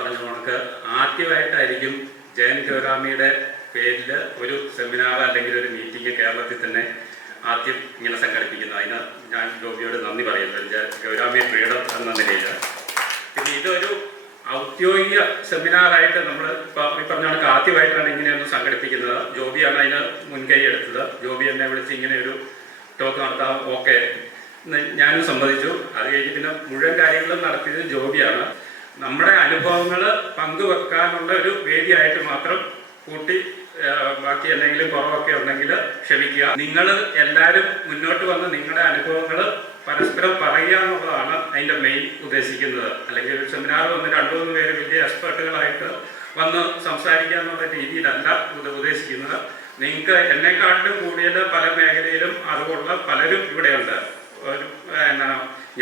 പറഞ്ഞ കണക്ക് ആദ്യമായിട്ടായിരിക്കും ജയൻ ഗൗരാമിയുടെ പേരിൽ ഒരു സെമിനാർ അല്ലെങ്കിൽ ഒരു മീറ്റിംഗ് കേരളത്തിൽ തന്നെ ആദ്യം ഇങ്ങനെ സംഘടിപ്പിക്കുന്നത്. അതിന് ഞാൻ ഗോപിയോട് നന്ദി പറയുന്നത്, ഗൗരാമി ഫ്രീഡം എന്ന നിലയിൽ. പിന്നെ ഇതൊരു ഔദ്യോഗിക സെമിനാറായിട്ട് നമ്മൾ ഈ പറഞ്ഞ കണക്ക് ആദ്യമായിട്ടാണ് ഇങ്ങനെയൊന്ന് സംഘടിപ്പിക്കുന്നത്. ജോബിയാണ് അതിന് മുൻകൈ എടുത്തത്. ജോബി എന്നെ വിളിച്ച് ഇങ്ങനെ ഒരു ടോക്ക് നടത്താം, ഓക്കെ ഞാനും സമ്മതിച്ചു. അത് കഴിഞ്ഞ് പിന്നെ മുഴുവൻ കാര്യങ്ങളും നടത്തിയത് ജോബിയാണ്. നമ്മുടെ അനുഭവങ്ങൾ പങ്കുവെക്കാനുള്ള ഒരു വേദിയായിട്ട് മാത്രം കൂട്ടി, ബാക്കി എന്തെങ്കിലും കുറവൊക്കെ ഉണ്ടെങ്കിൽ ക്ഷമിക്കുക. നിങ്ങൾ എല്ലാവരും മുന്നോട്ട് വന്ന് നിങ്ങളുടെ അനുഭവങ്ങൾ പരസ്പരം പറയുക എന്നുള്ളതാണ് അതിൻ്റെ മെയിൻ ഉദ്ദേശിക്കുന്നത്. അല്ലെങ്കിൽ ഒരു സെമിനാർ വന്ന് 2-3 പേര് വലിയ എക്സ്പേർട്ടുകളായിട്ട് വന്ന് സംസാരിക്കുക എന്നുള്ള രീതിയിലല്ല ഉദ്ദേശിക്കുന്നത്. നിങ്ങൾക്ക് എന്നെക്കാട്ടിലും കൂടുതൽ പല മേഖലയിലും അറിവുള്ള പലരും ഇവിടെയുണ്ട്.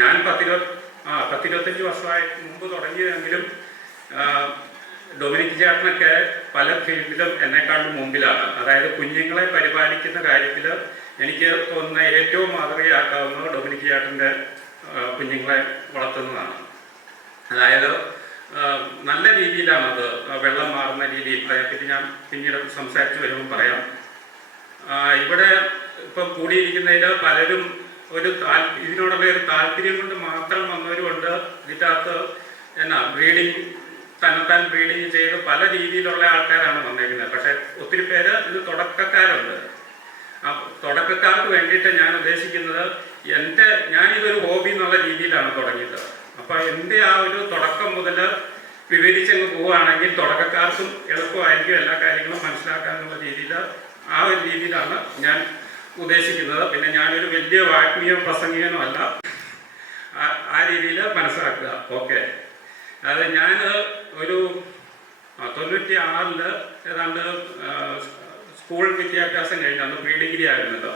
ഞാൻ 10-25 വർഷമായി മുമ്പ് തുടങ്ങിയതെങ്കിലും ഡൊമിനിക് ചേട്ടനൊക്കെ പല ഫീൽഡിലും എന്നെക്കാളും മുമ്പിലാണ്. അതായത് കുഞ്ഞുങ്ങളെ പരിപാലിക്കുന്ന കാര്യത്തിൽ എനിക്ക് തോന്നുന്ന ഏറ്റവും മാതൃകയാക്കാവുന്നത് ഡൊമിനിക് ചേട്ടൻ്റെ കുഞ്ഞുങ്ങളെ വളർത്തുന്നതാണ്. അതായത് നല്ല രീതിയിലാണത്, വെള്ളം മാറുന്ന രീതിയിൽ. അതേപ്പറ്റി ഞാൻ പിന്നീട് സംസാരിച്ച് വരുമ്പോൾ പറയാം. ഇവിടെ ഇപ്പം കൂടിയിരിക്കുന്നതിൽ പലരും ഇതിനോടുള്ള ഒരു താല്പര്യം കൊണ്ട് മാത്രം വന്നവരുമുണ്ട്. ഇതിനകത്ത് ബ്രീഡിങ്, തന്നെത്താൻ ബ്രീഡിങ് ചെയ്ത് പല രീതിയിലുള്ള ആൾക്കാരാണ് വന്നേക്കുന്നത്. പക്ഷെ ഒത്തിരി പേര് ഇത് തുടക്കക്കാരുണ്ട്. ആ തുടക്കക്കാർക്ക് വേണ്ടിയിട്ട് ഞാൻ ഉദ്ദേശിക്കുന്നത്, ഞാനിതൊരു ഹോബി എന്നുള്ള രീതിയിലാണ് തുടങ്ങിയത്. അപ്പം എൻ്റെ ആ ഒരു തുടക്കം മുതൽ വിവരിച്ചങ്ങ് പോവുകയാണെങ്കിൽ തുടക്കക്കാർക്കും എളുപ്പമായിരിക്കും എല്ലാ കാര്യങ്ങളും മനസ്സിലാക്കാനുള്ള രീതിയിൽ. ആ ഒരു രീതിയിലാണ് ഞാൻ ഉദ്ദേശിക്കുന്നത്. പിന്നെ ഞാനൊരു വലിയ വാഗ്മിയോ പ്രസംഗികനോ അല്ല, ആ രീതിയിൽ മനസ്സിലാക്കുക. ഓക്കെ, അത് ഞാൻ ഒരു 96 ഏതാണ്ട് സ്കൂൾ വിദ്യാഭ്യാസം കഴിഞ്ഞാണ്, പ്രീ ഡിഗ്രി ആയിരുന്നത്.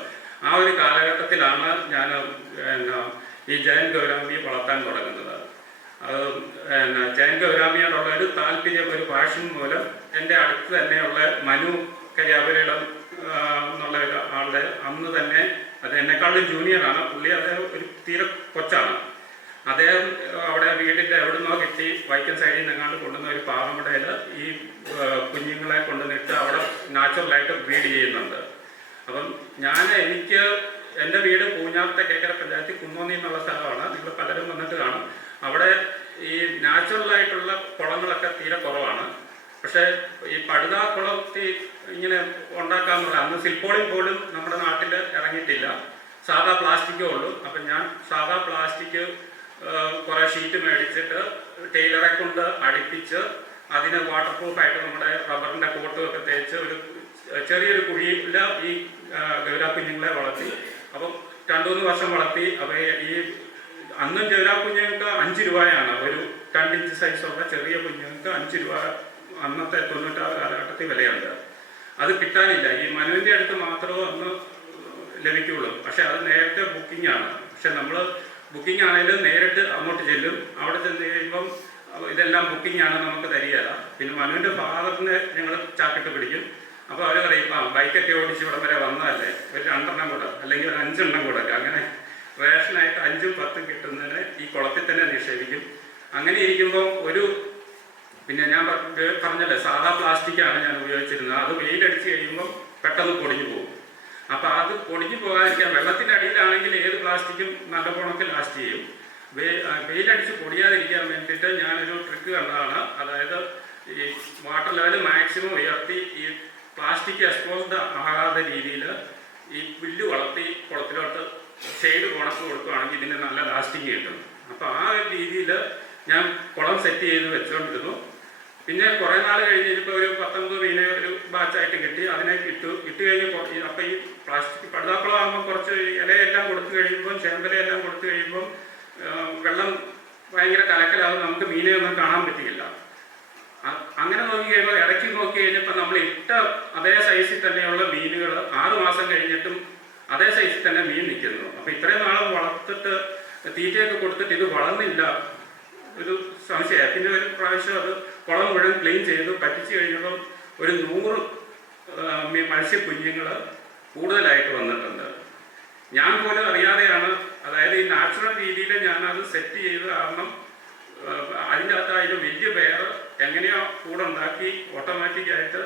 ആ ഒരു കാലഘട്ടത്തിലാണ് ഞാൻ ഈ ജയൻ ഗൗരാമിയെ വളർത്താൻ തുടങ്ങുന്നത്. അത് ജയൻ ഗൗരാമിയോടുള്ള ഒരു താല്പര്യം, ഒരു പാഷൻ മൂലം എൻ്റെ അടുത്ത് തന്നെയുള്ള മനു കരിയാപുരയിടം എന്നുള്ള ആളുടെ അന്ന് തന്നെ, അത് എന്നെക്കാളും ജൂനിയറാണ് പുള്ളി. അദ്ദേഹം ഒരു തീരെ കൊച്ചാണ്. അദ്ദേഹം അവിടെ വീടിൻ്റെ എവിടുന്നോ കിട്ടി വൈക്കം സൈഡിൽ നിന്നെങ്ങാണ്ട് കൊണ്ടുവന്ന ഒരു പാറമടയിൽ ഈ കുഞ്ഞുങ്ങളെ കൊണ്ടുവന്നിട്ട് അവിടെ നാച്ചുറലായിട്ട് ബ്രീഡ് ചെയ്യുന്നുണ്ട്. അപ്പം എനിക്ക് എൻ്റെ വീട് പൂഞ്ഞാറത്തെ കേക്കര പഞ്ചായത്തിൽ കുന്നോന്നി എന്നുള്ള സ്ഥലമാണ്. നിങ്ങൾ പലരും വന്നിട്ട് കാണും. അവിടെ ഈ നാച്ചുറലായിട്ടുള്ള കുളങ്ങളൊക്കെ തീരെ കുറവാണ്. പക്ഷേ ഈ പടുതാ കുളത്തിൽ ഇങ്ങനെ ഉണ്ടാക്കാമെന്നുള്ള, അന്ന് സിൽപ്പോളിൽ പോലും നമ്മുടെ നാട്ടിൽ ഇറങ്ങിയിട്ടില്ല. സാധാ പ്ലാസ്റ്റിക്കേ ഉള്ളൂ. അപ്പം ഞാൻ സാധാ പ്ലാസ്റ്റിക് കുറേ ഷീറ്റ് മേടിച്ചിട്ട് ടൈലറെ കൊണ്ട് അടുപ്പിച്ച് അതിന് വാട്ടർ പ്രൂഫായിട്ട് നമ്മുടെ റബ്ബറിൻ്റെ കോട്ടുമൊക്കെ തേച്ച് ഒരു ചെറിയൊരു കുഴിയിൽ ഈ ഗൗരാ കുഞ്ഞുങ്ങളെ വളർത്തി. അപ്പം 2-3 വർഷം വളർത്തി. അപ്പോൾ ഈ അന്നും ഗൗരാ കുഞ്ഞുങ്ങൾക്ക് 5 രൂപയാണ്. ഒരു 2 ഇഞ്ച് സൈസുള്ള ചെറിയ കുഞ്ഞുങ്ങൾക്ക് 5 രൂപ അന്നത്തെ 96 കാലഘട്ടത്തിൽ വിലയുണ്ട്. അത് കിട്ടാനില്ല. ഈ മനുവിൻ്റെ അടുത്ത് മാത്രമേ അന്ന് ലഭിക്കുകയുള്ളൂ. പക്ഷെ അത് നേരത്തെ ബുക്കിംഗ് ആണ്. പക്ഷെ നമ്മൾ ബുക്കിംഗ് ആണെങ്കിലും നേരിട്ട് അങ്ങോട്ട് ചെല്ലും. അവിടെ ചെന്ന് കഴിയുമ്പം ഇതെല്ലാം ബുക്കിംഗ് ആണ്, നമുക്ക് തരികയില്ല. പിന്നെ മനുവിൻ്റെ ഫാദറിനെ ഞങ്ങൾ ചാക്കിട്ട് പിടിക്കും. അപ്പോൾ അവർ പറയും, ബൈക്കൊക്കെ ഓടിച്ച് ഇവിടം വരെ വന്നതല്ലേ, ഒരു 2 എണ്ണം കൂടെ അല്ലെങ്കിൽ ഒരു 5 എണ്ണം കൂടെ. അങ്ങനെ റേഷനായിട്ട് 5ഉം 10ഉം കിട്ടുന്നതിന് ഈ കുളത്തിൽ തന്നെ നിക്ഷേപിക്കും. അങ്ങനെ ഇരിക്കുമ്പോൾ പിന്നെ ഞാൻ പറഞ്ഞല്ലേ, സാധാ പ്ലാസ്റ്റിക്കാണ് ഞാൻ ഉപയോഗിച്ചിരുന്നത്. അത് വെയിലടിച്ച് കഴിയുമ്പം പെട്ടെന്ന് പൊടിഞ്ഞു പോകും. അപ്പോൾ അത് പൊടിഞ്ഞു പോകാതിരിക്കാൻ വെള്ളത്തിൻ്റെ അടിയിലാണെങ്കിൽ ഏത് പ്ലാസ്റ്റിക്കും നല്ല പോണൊക്കെ ലാസ്റ്റ് ചെയ്യും. വെയിലടിച്ച് പൊടിയാതിരിക്കാൻ വേണ്ടിയിട്ട് ഞാനൊരു ട്രിക്ക് കണ്ടതാണ്. അതായത് ഈ വാട്ടർ ലെവൽ മാക്സിമം ഉയർത്തി ഈ പ്ലാസ്റ്റിക് എക്സ്പോസ്ഡ് ആകാത്ത രീതിയിൽ ഈ പുല്ല് വളർത്തി കുളത്തിലോട്ട് ഷെയ്ഡ് കുണക്ക് കൊടുക്കുകയാണെങ്കിൽ ഇതിന് നല്ല ലാസ്റ്റിങ് കിട്ടും. അപ്പോൾ ആ ഒരു രീതിയിൽ ഞാൻ കുളം സെറ്റ് ചെയ്ത് വെച്ചുകൊണ്ടിരുന്നു. പിന്നെ കുറേ നാൾ കഴിഞ്ഞപ്പോൾ ഒരു 19 മീനെ ഒരു ബാച്ചായിട്ട് കിട്ടി. അതിനെ ഇട്ട് കഴിഞ്ഞപ്പോൾ അപ്പം ഈ പ്ലാസ്റ്റിക് പടുതാക്കുളം ആകുമ്പോൾ കുറച്ച് ഇലയെല്ലാം കൊടുത്തു കഴിയുമ്പം, ചേമ്പലയെല്ലാം കൊടുത്തു കഴിയുമ്പം വെള്ളം ഭയങ്കര കലക്കലാകും. നമുക്ക് മീനെ ഒന്നും കാണാൻ പറ്റില്ല. അങ്ങനെ നോക്കി കഴിയുമ്പോൾ ഇടയ്ക്ക് നോക്കി കഴിഞ്ഞപ്പോൾ നമ്മൾ ഇട്ട അതേ സൈസിൽ തന്നെയുള്ള മീനുകൾ 6 മാസം കഴിഞ്ഞിട്ടും അതേ സൈസിൽ തന്നെ മീൻ നിൽക്കുന്നു. അപ്പോൾ ഇത്രയും നാളും വളർത്തിട്ട് തീറ്റയൊക്കെ കൊടുത്തിട്ട് ഇത് വളർന്നില്ല, ഒരു സംശയമായി. പിന്നെ ഒരു പ്രാവശ്യം അത് കുളം മുഴുവൻ ക്ലീൻ ചെയ്തു പറ്റിച്ച് കഴിഞ്ഞപ്പം ഒരു 100 മത്സ്യക്കുഞ്ഞുങ്ങൾ കൂടുതലായിട്ട് വന്നിട്ടുണ്ട്. ഞാൻ പോലും അറിയാതെയാണ്, അതായത് ഈ നാച്ചുറൽ രീതിയിൽ ഞാനത് സെറ്റ് ചെയ്ത് കാരണം അതിൻ്റെ അകത്ത് അതിന് വലിയ പേര് കൂടുണ്ടാക്കി ഓട്ടോമാറ്റിക്കായിട്ട്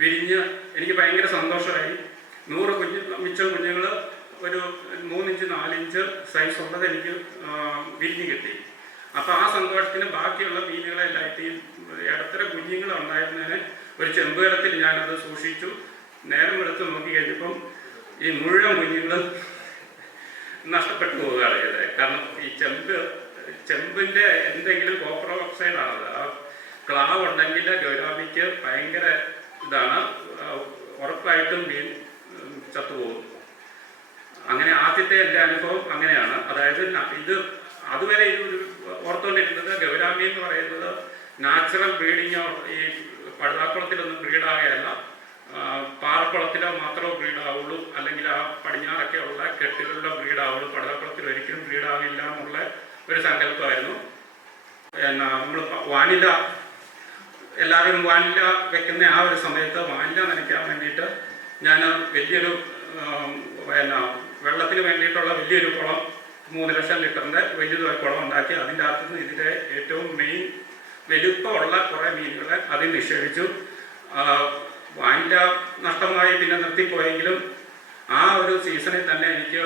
വിരിഞ്ഞ് എനിക്ക് ഭയങ്കര സന്തോഷമായി. 100 മിച്ചം കുഞ്ഞുങ്ങൾ ഒരു 3 ഇഞ്ച് 4 ഇഞ്ച് സൈസ് ഉള്ളത് എനിക്ക് വിരിഞ്ഞ് കിട്ടി. അപ്പോൾ ആ സന്തോഷത്തിന് ബാക്കിയുള്ള മീനുകളെല്ലായിട്ട് ഈ ഇടത്തര കുഞ്ഞുങ്ങൾ ഉണ്ടായിരുന്നതിന് ഒരു ചെമ്പുകലത്തിൽ ഞാനത് സൂക്ഷിച്ചു. നേരം എടുത്ത് നോക്കി കഴിഞ്ഞപ്പം ഈ മുഴുവൻ കുഞ്ഞുങ്ങൾ നഷ്ടപ്പെട്ടു പോവുകയാണ് ചെയ്തത്. കാരണം ഈ ചെമ്പിൻ്റെ എന്തെങ്കിലും കോപ്പർ ഓക്സൈഡാണത്. ആ ക്ലാവ് ഉണ്ടെങ്കിൽ ഗൗരാമിക്ക് ഭയങ്കര ഇതാണ്, ഉറപ്പായിട്ടും മീൻ ചത്തുപോകും. അങ്ങനെ ആദ്യത്തെ എൻ്റെ അനുഭവം അങ്ങനെയാണ്. അതായത് ഇത് അതുവരെ ഇത് ഓർത്തുകൊണ്ടിരുന്നത് ഗൗരാമി എന്ന് പറയുന്നത് നാച്ചുറൽ ബ്രീഡിങ്, ഈ പടുതാക്കുളത്തിലൊന്നും ബ്രീഡാകുകയല്ല, പാറക്കുളത്തിലോ മാത്രമേ ബ്രീഡാവുള്ളൂ, അല്ലെങ്കിൽ ആ പടിഞ്ഞാറൊക്കെ ഉള്ള കെട്ടുകളിലോ ബ്രീഡാവുള്ളൂ, പടുതാക്കുളത്തിൽ ഒരിക്കലും ബ്രീഡാകില്ല എന്നുള്ള ഒരു സങ്കല്പമായിരുന്നു. നമ്മൾ വാനില, എല്ലാവരും വാനില വെക്കുന്ന ആ ഒരു സമയത്ത് വാനില നനയ്ക്കാൻ വേണ്ടിയിട്ട് ഞാൻ വലിയൊരു വെള്ളത്തിന് വേണ്ടിയിട്ടുള്ള വലിയൊരു കുളം, 3 ലക്ഷം ലിറ്ററിൻ്റെ വലിയൊരു കുളം ഉണ്ടാക്കി അതിൻ്റെ അകത്തുനിന്ന് ഇതിൻ്റെ ഏറ്റവും മെയിൻ വലുപ്പമുള്ള കുറേ മീനുകളെ അതിൽ നിക്ഷേപിച്ചു. വാനില നഷ്ടമായി പിന്നെ നിർത്തിപ്പോയെങ്കിലും ആ ഒരു സീസണിൽ തന്നെ എനിക്ക്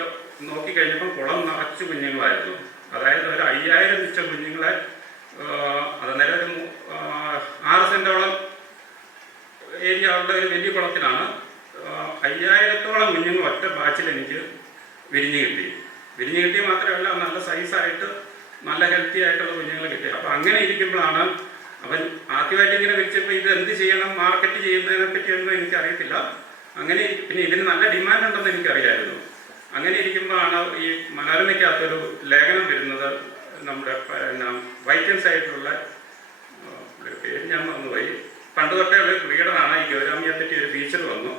നോക്കിക്കഴിഞ്ഞപ്പം കുളം നിറച്ച് കുഞ്ഞുങ്ങളായിരുന്നു. അതായത് ഒരു 5000 മിച്ചം കുഞ്ഞുങ്ങളെ, അന്നേരം ഒരു 6 സെൻറ്റോളം ഏരിയ ഉള്ള ഒരു വലിയ കുളത്തിലാണ് 5000-ഓളം കുഞ്ഞുങ്ങൾ ഒറ്റ ബാച്ചിൽ എനിക്ക് വിരിഞ്ഞ് കിട്ടി മാത്രമല്ല നല്ല സൈസായിട്ട് നല്ല ഹെൽത്തി ആയിട്ടുള്ള കുഞ്ഞുങ്ങൾ കിട്ടി. അപ്പോൾ അങ്ങനെ ഇരിക്കുമ്പോഴാണ് അവൻ ആദ്യമായിട്ട് ഇങ്ങനെ വിരിച്ചപ്പോൾ ഇത് എന്ത് ചെയ്യണം, മാർക്കറ്റ് ചെയ്യുന്നതിനെ പറ്റിയൊന്നും എനിക്കറിയത്തില്ല. അങ്ങനെ പിന്നെ ഇതിന് നല്ല ഡിമാൻഡ് ഉണ്ടെന്ന് എനിക്കറിയായിരുന്നു. അങ്ങനെ ഇരിക്കുമ്പോഴാണ് ഈ മനോരമയ്ക്കകത്തൊരു ലേഖനം വരുന്നത്. നമ്മുടെ വൈക്കൻസ് ആയിട്ടുള്ള പേര് ഞാൻ മറന്നുപോയി, പണ്ട് തൊട്ടേ ഉള്ള ബ്രീഡറാണ്. ഈ ഗൗരാമിയെ പറ്റി ഒരു ഫീച്ചർ വന്നു.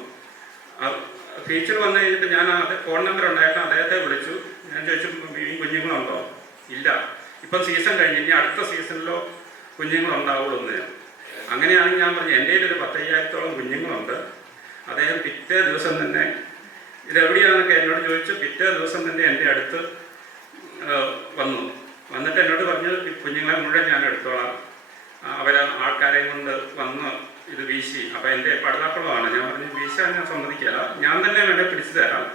ഫീച്ചർ വന്നു കഴിഞ്ഞിട്ട് ഞാൻ ഫോൺ നമ്പർ ഉണ്ടായിട്ട് അദ്ദേഹത്തെ വിളിച്ചു. ഞാൻ ചോദിച്ചു, ഈ കുഞ്ഞുങ്ങളുണ്ടോ? ഇല്ല, ഇപ്പം സീസൺ കഴിഞ്ഞ് ഇനി അടുത്ത സീസണിലോ കുഞ്ഞുങ്ങളുണ്ടാവുള്ളൂ എന്ന്. അങ്ങനെയാണെങ്കിൽ ഞാൻ പറഞ്ഞു, എൻ്റെ ഒരു 10,000-ഓളം കുഞ്ഞുങ്ങളുണ്ട്. അദ്ദേഹം പിറ്റേ ദിവസം തന്നെ ഇതെവിടെയാണെന്നൊക്കെ എന്നോട് ചോദിച്ചു. പിറ്റേ ദിവസം തന്നെ എൻ്റെ അടുത്ത് വന്നിട്ട് എന്നോട് പറഞ്ഞു, കുഞ്ഞുങ്ങളെ മുഴുവൻ ഞാൻ എടുത്തോളാം, അവരെ ആൾക്കാരെയും കൊണ്ട് വന്ന് ഇത് വീശി. അപ്പോൾ എൻ്റെ പടുതാക്കുളമാണ്. ഞാൻ പറഞ്ഞു, വീശാൻ ഞാൻ സമ്മതിക്കില്ല, ഞാൻ തന്നെ വേണേൽ പിടിച്ചു തരാം.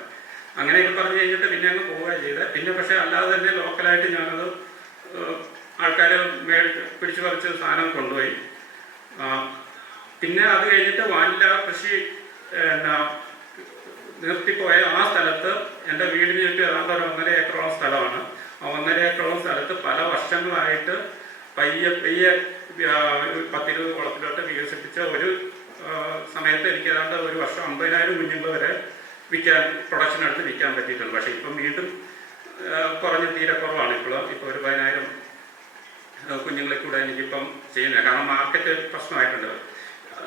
അങ്ങനെയൊക്കെ പറഞ്ഞു കഴിഞ്ഞിട്ട് പിന്നെ അങ്ങ് പോവുകയാണ് ചെയ്തത്. പിന്നെ പക്ഷേ അല്ലാതെ തന്നെ ലോക്കലായിട്ട് ഞാനത് ആൾക്കാർ പിടിച്ചു പറിച്ച് സാധനം കൊണ്ടുപോയി. പിന്നെ അത് കഴിഞ്ഞിട്ട് വാനില കൃഷി നിർത്തിപ്പോയ ആ സ്ഥലത്ത് എൻ്റെ വീടിന് ചുറ്റും ഏതാണ്ട് ഒരു 1.5 ഏക്കറോളം സ്ഥലമാണ്. ആ 1.5 ഏക്കറോളം സ്ഥലത്ത് പല വർഷങ്ങളായിട്ട് പയ്യെ 10-20 കുളത്തിലോട്ട് വികസിപ്പിച്ച ഒരു സമയത്ത് എനിക്ക് ഏതാണ്ട് ഒരു വർഷം 50,000 കുഞ്ഞുങ്ങൾ വരെ പ്രൊഡക്ഷൻ എടുത്ത് വിൽക്കാൻ പറ്റിയിട്ടുണ്ട്. പക്ഷേ ഇപ്പം വീണ്ടും തീരെ കുറവാണ്. ഇപ്പോൾ ഒരു 10,000 കുഞ്ഞുങ്ങളെ കൂടെ എനിക്കിപ്പം ചെയ്യുന്നത്. കാരണം മാർക്കറ്റ് പ്രശ്നമായിട്ടുണ്ട്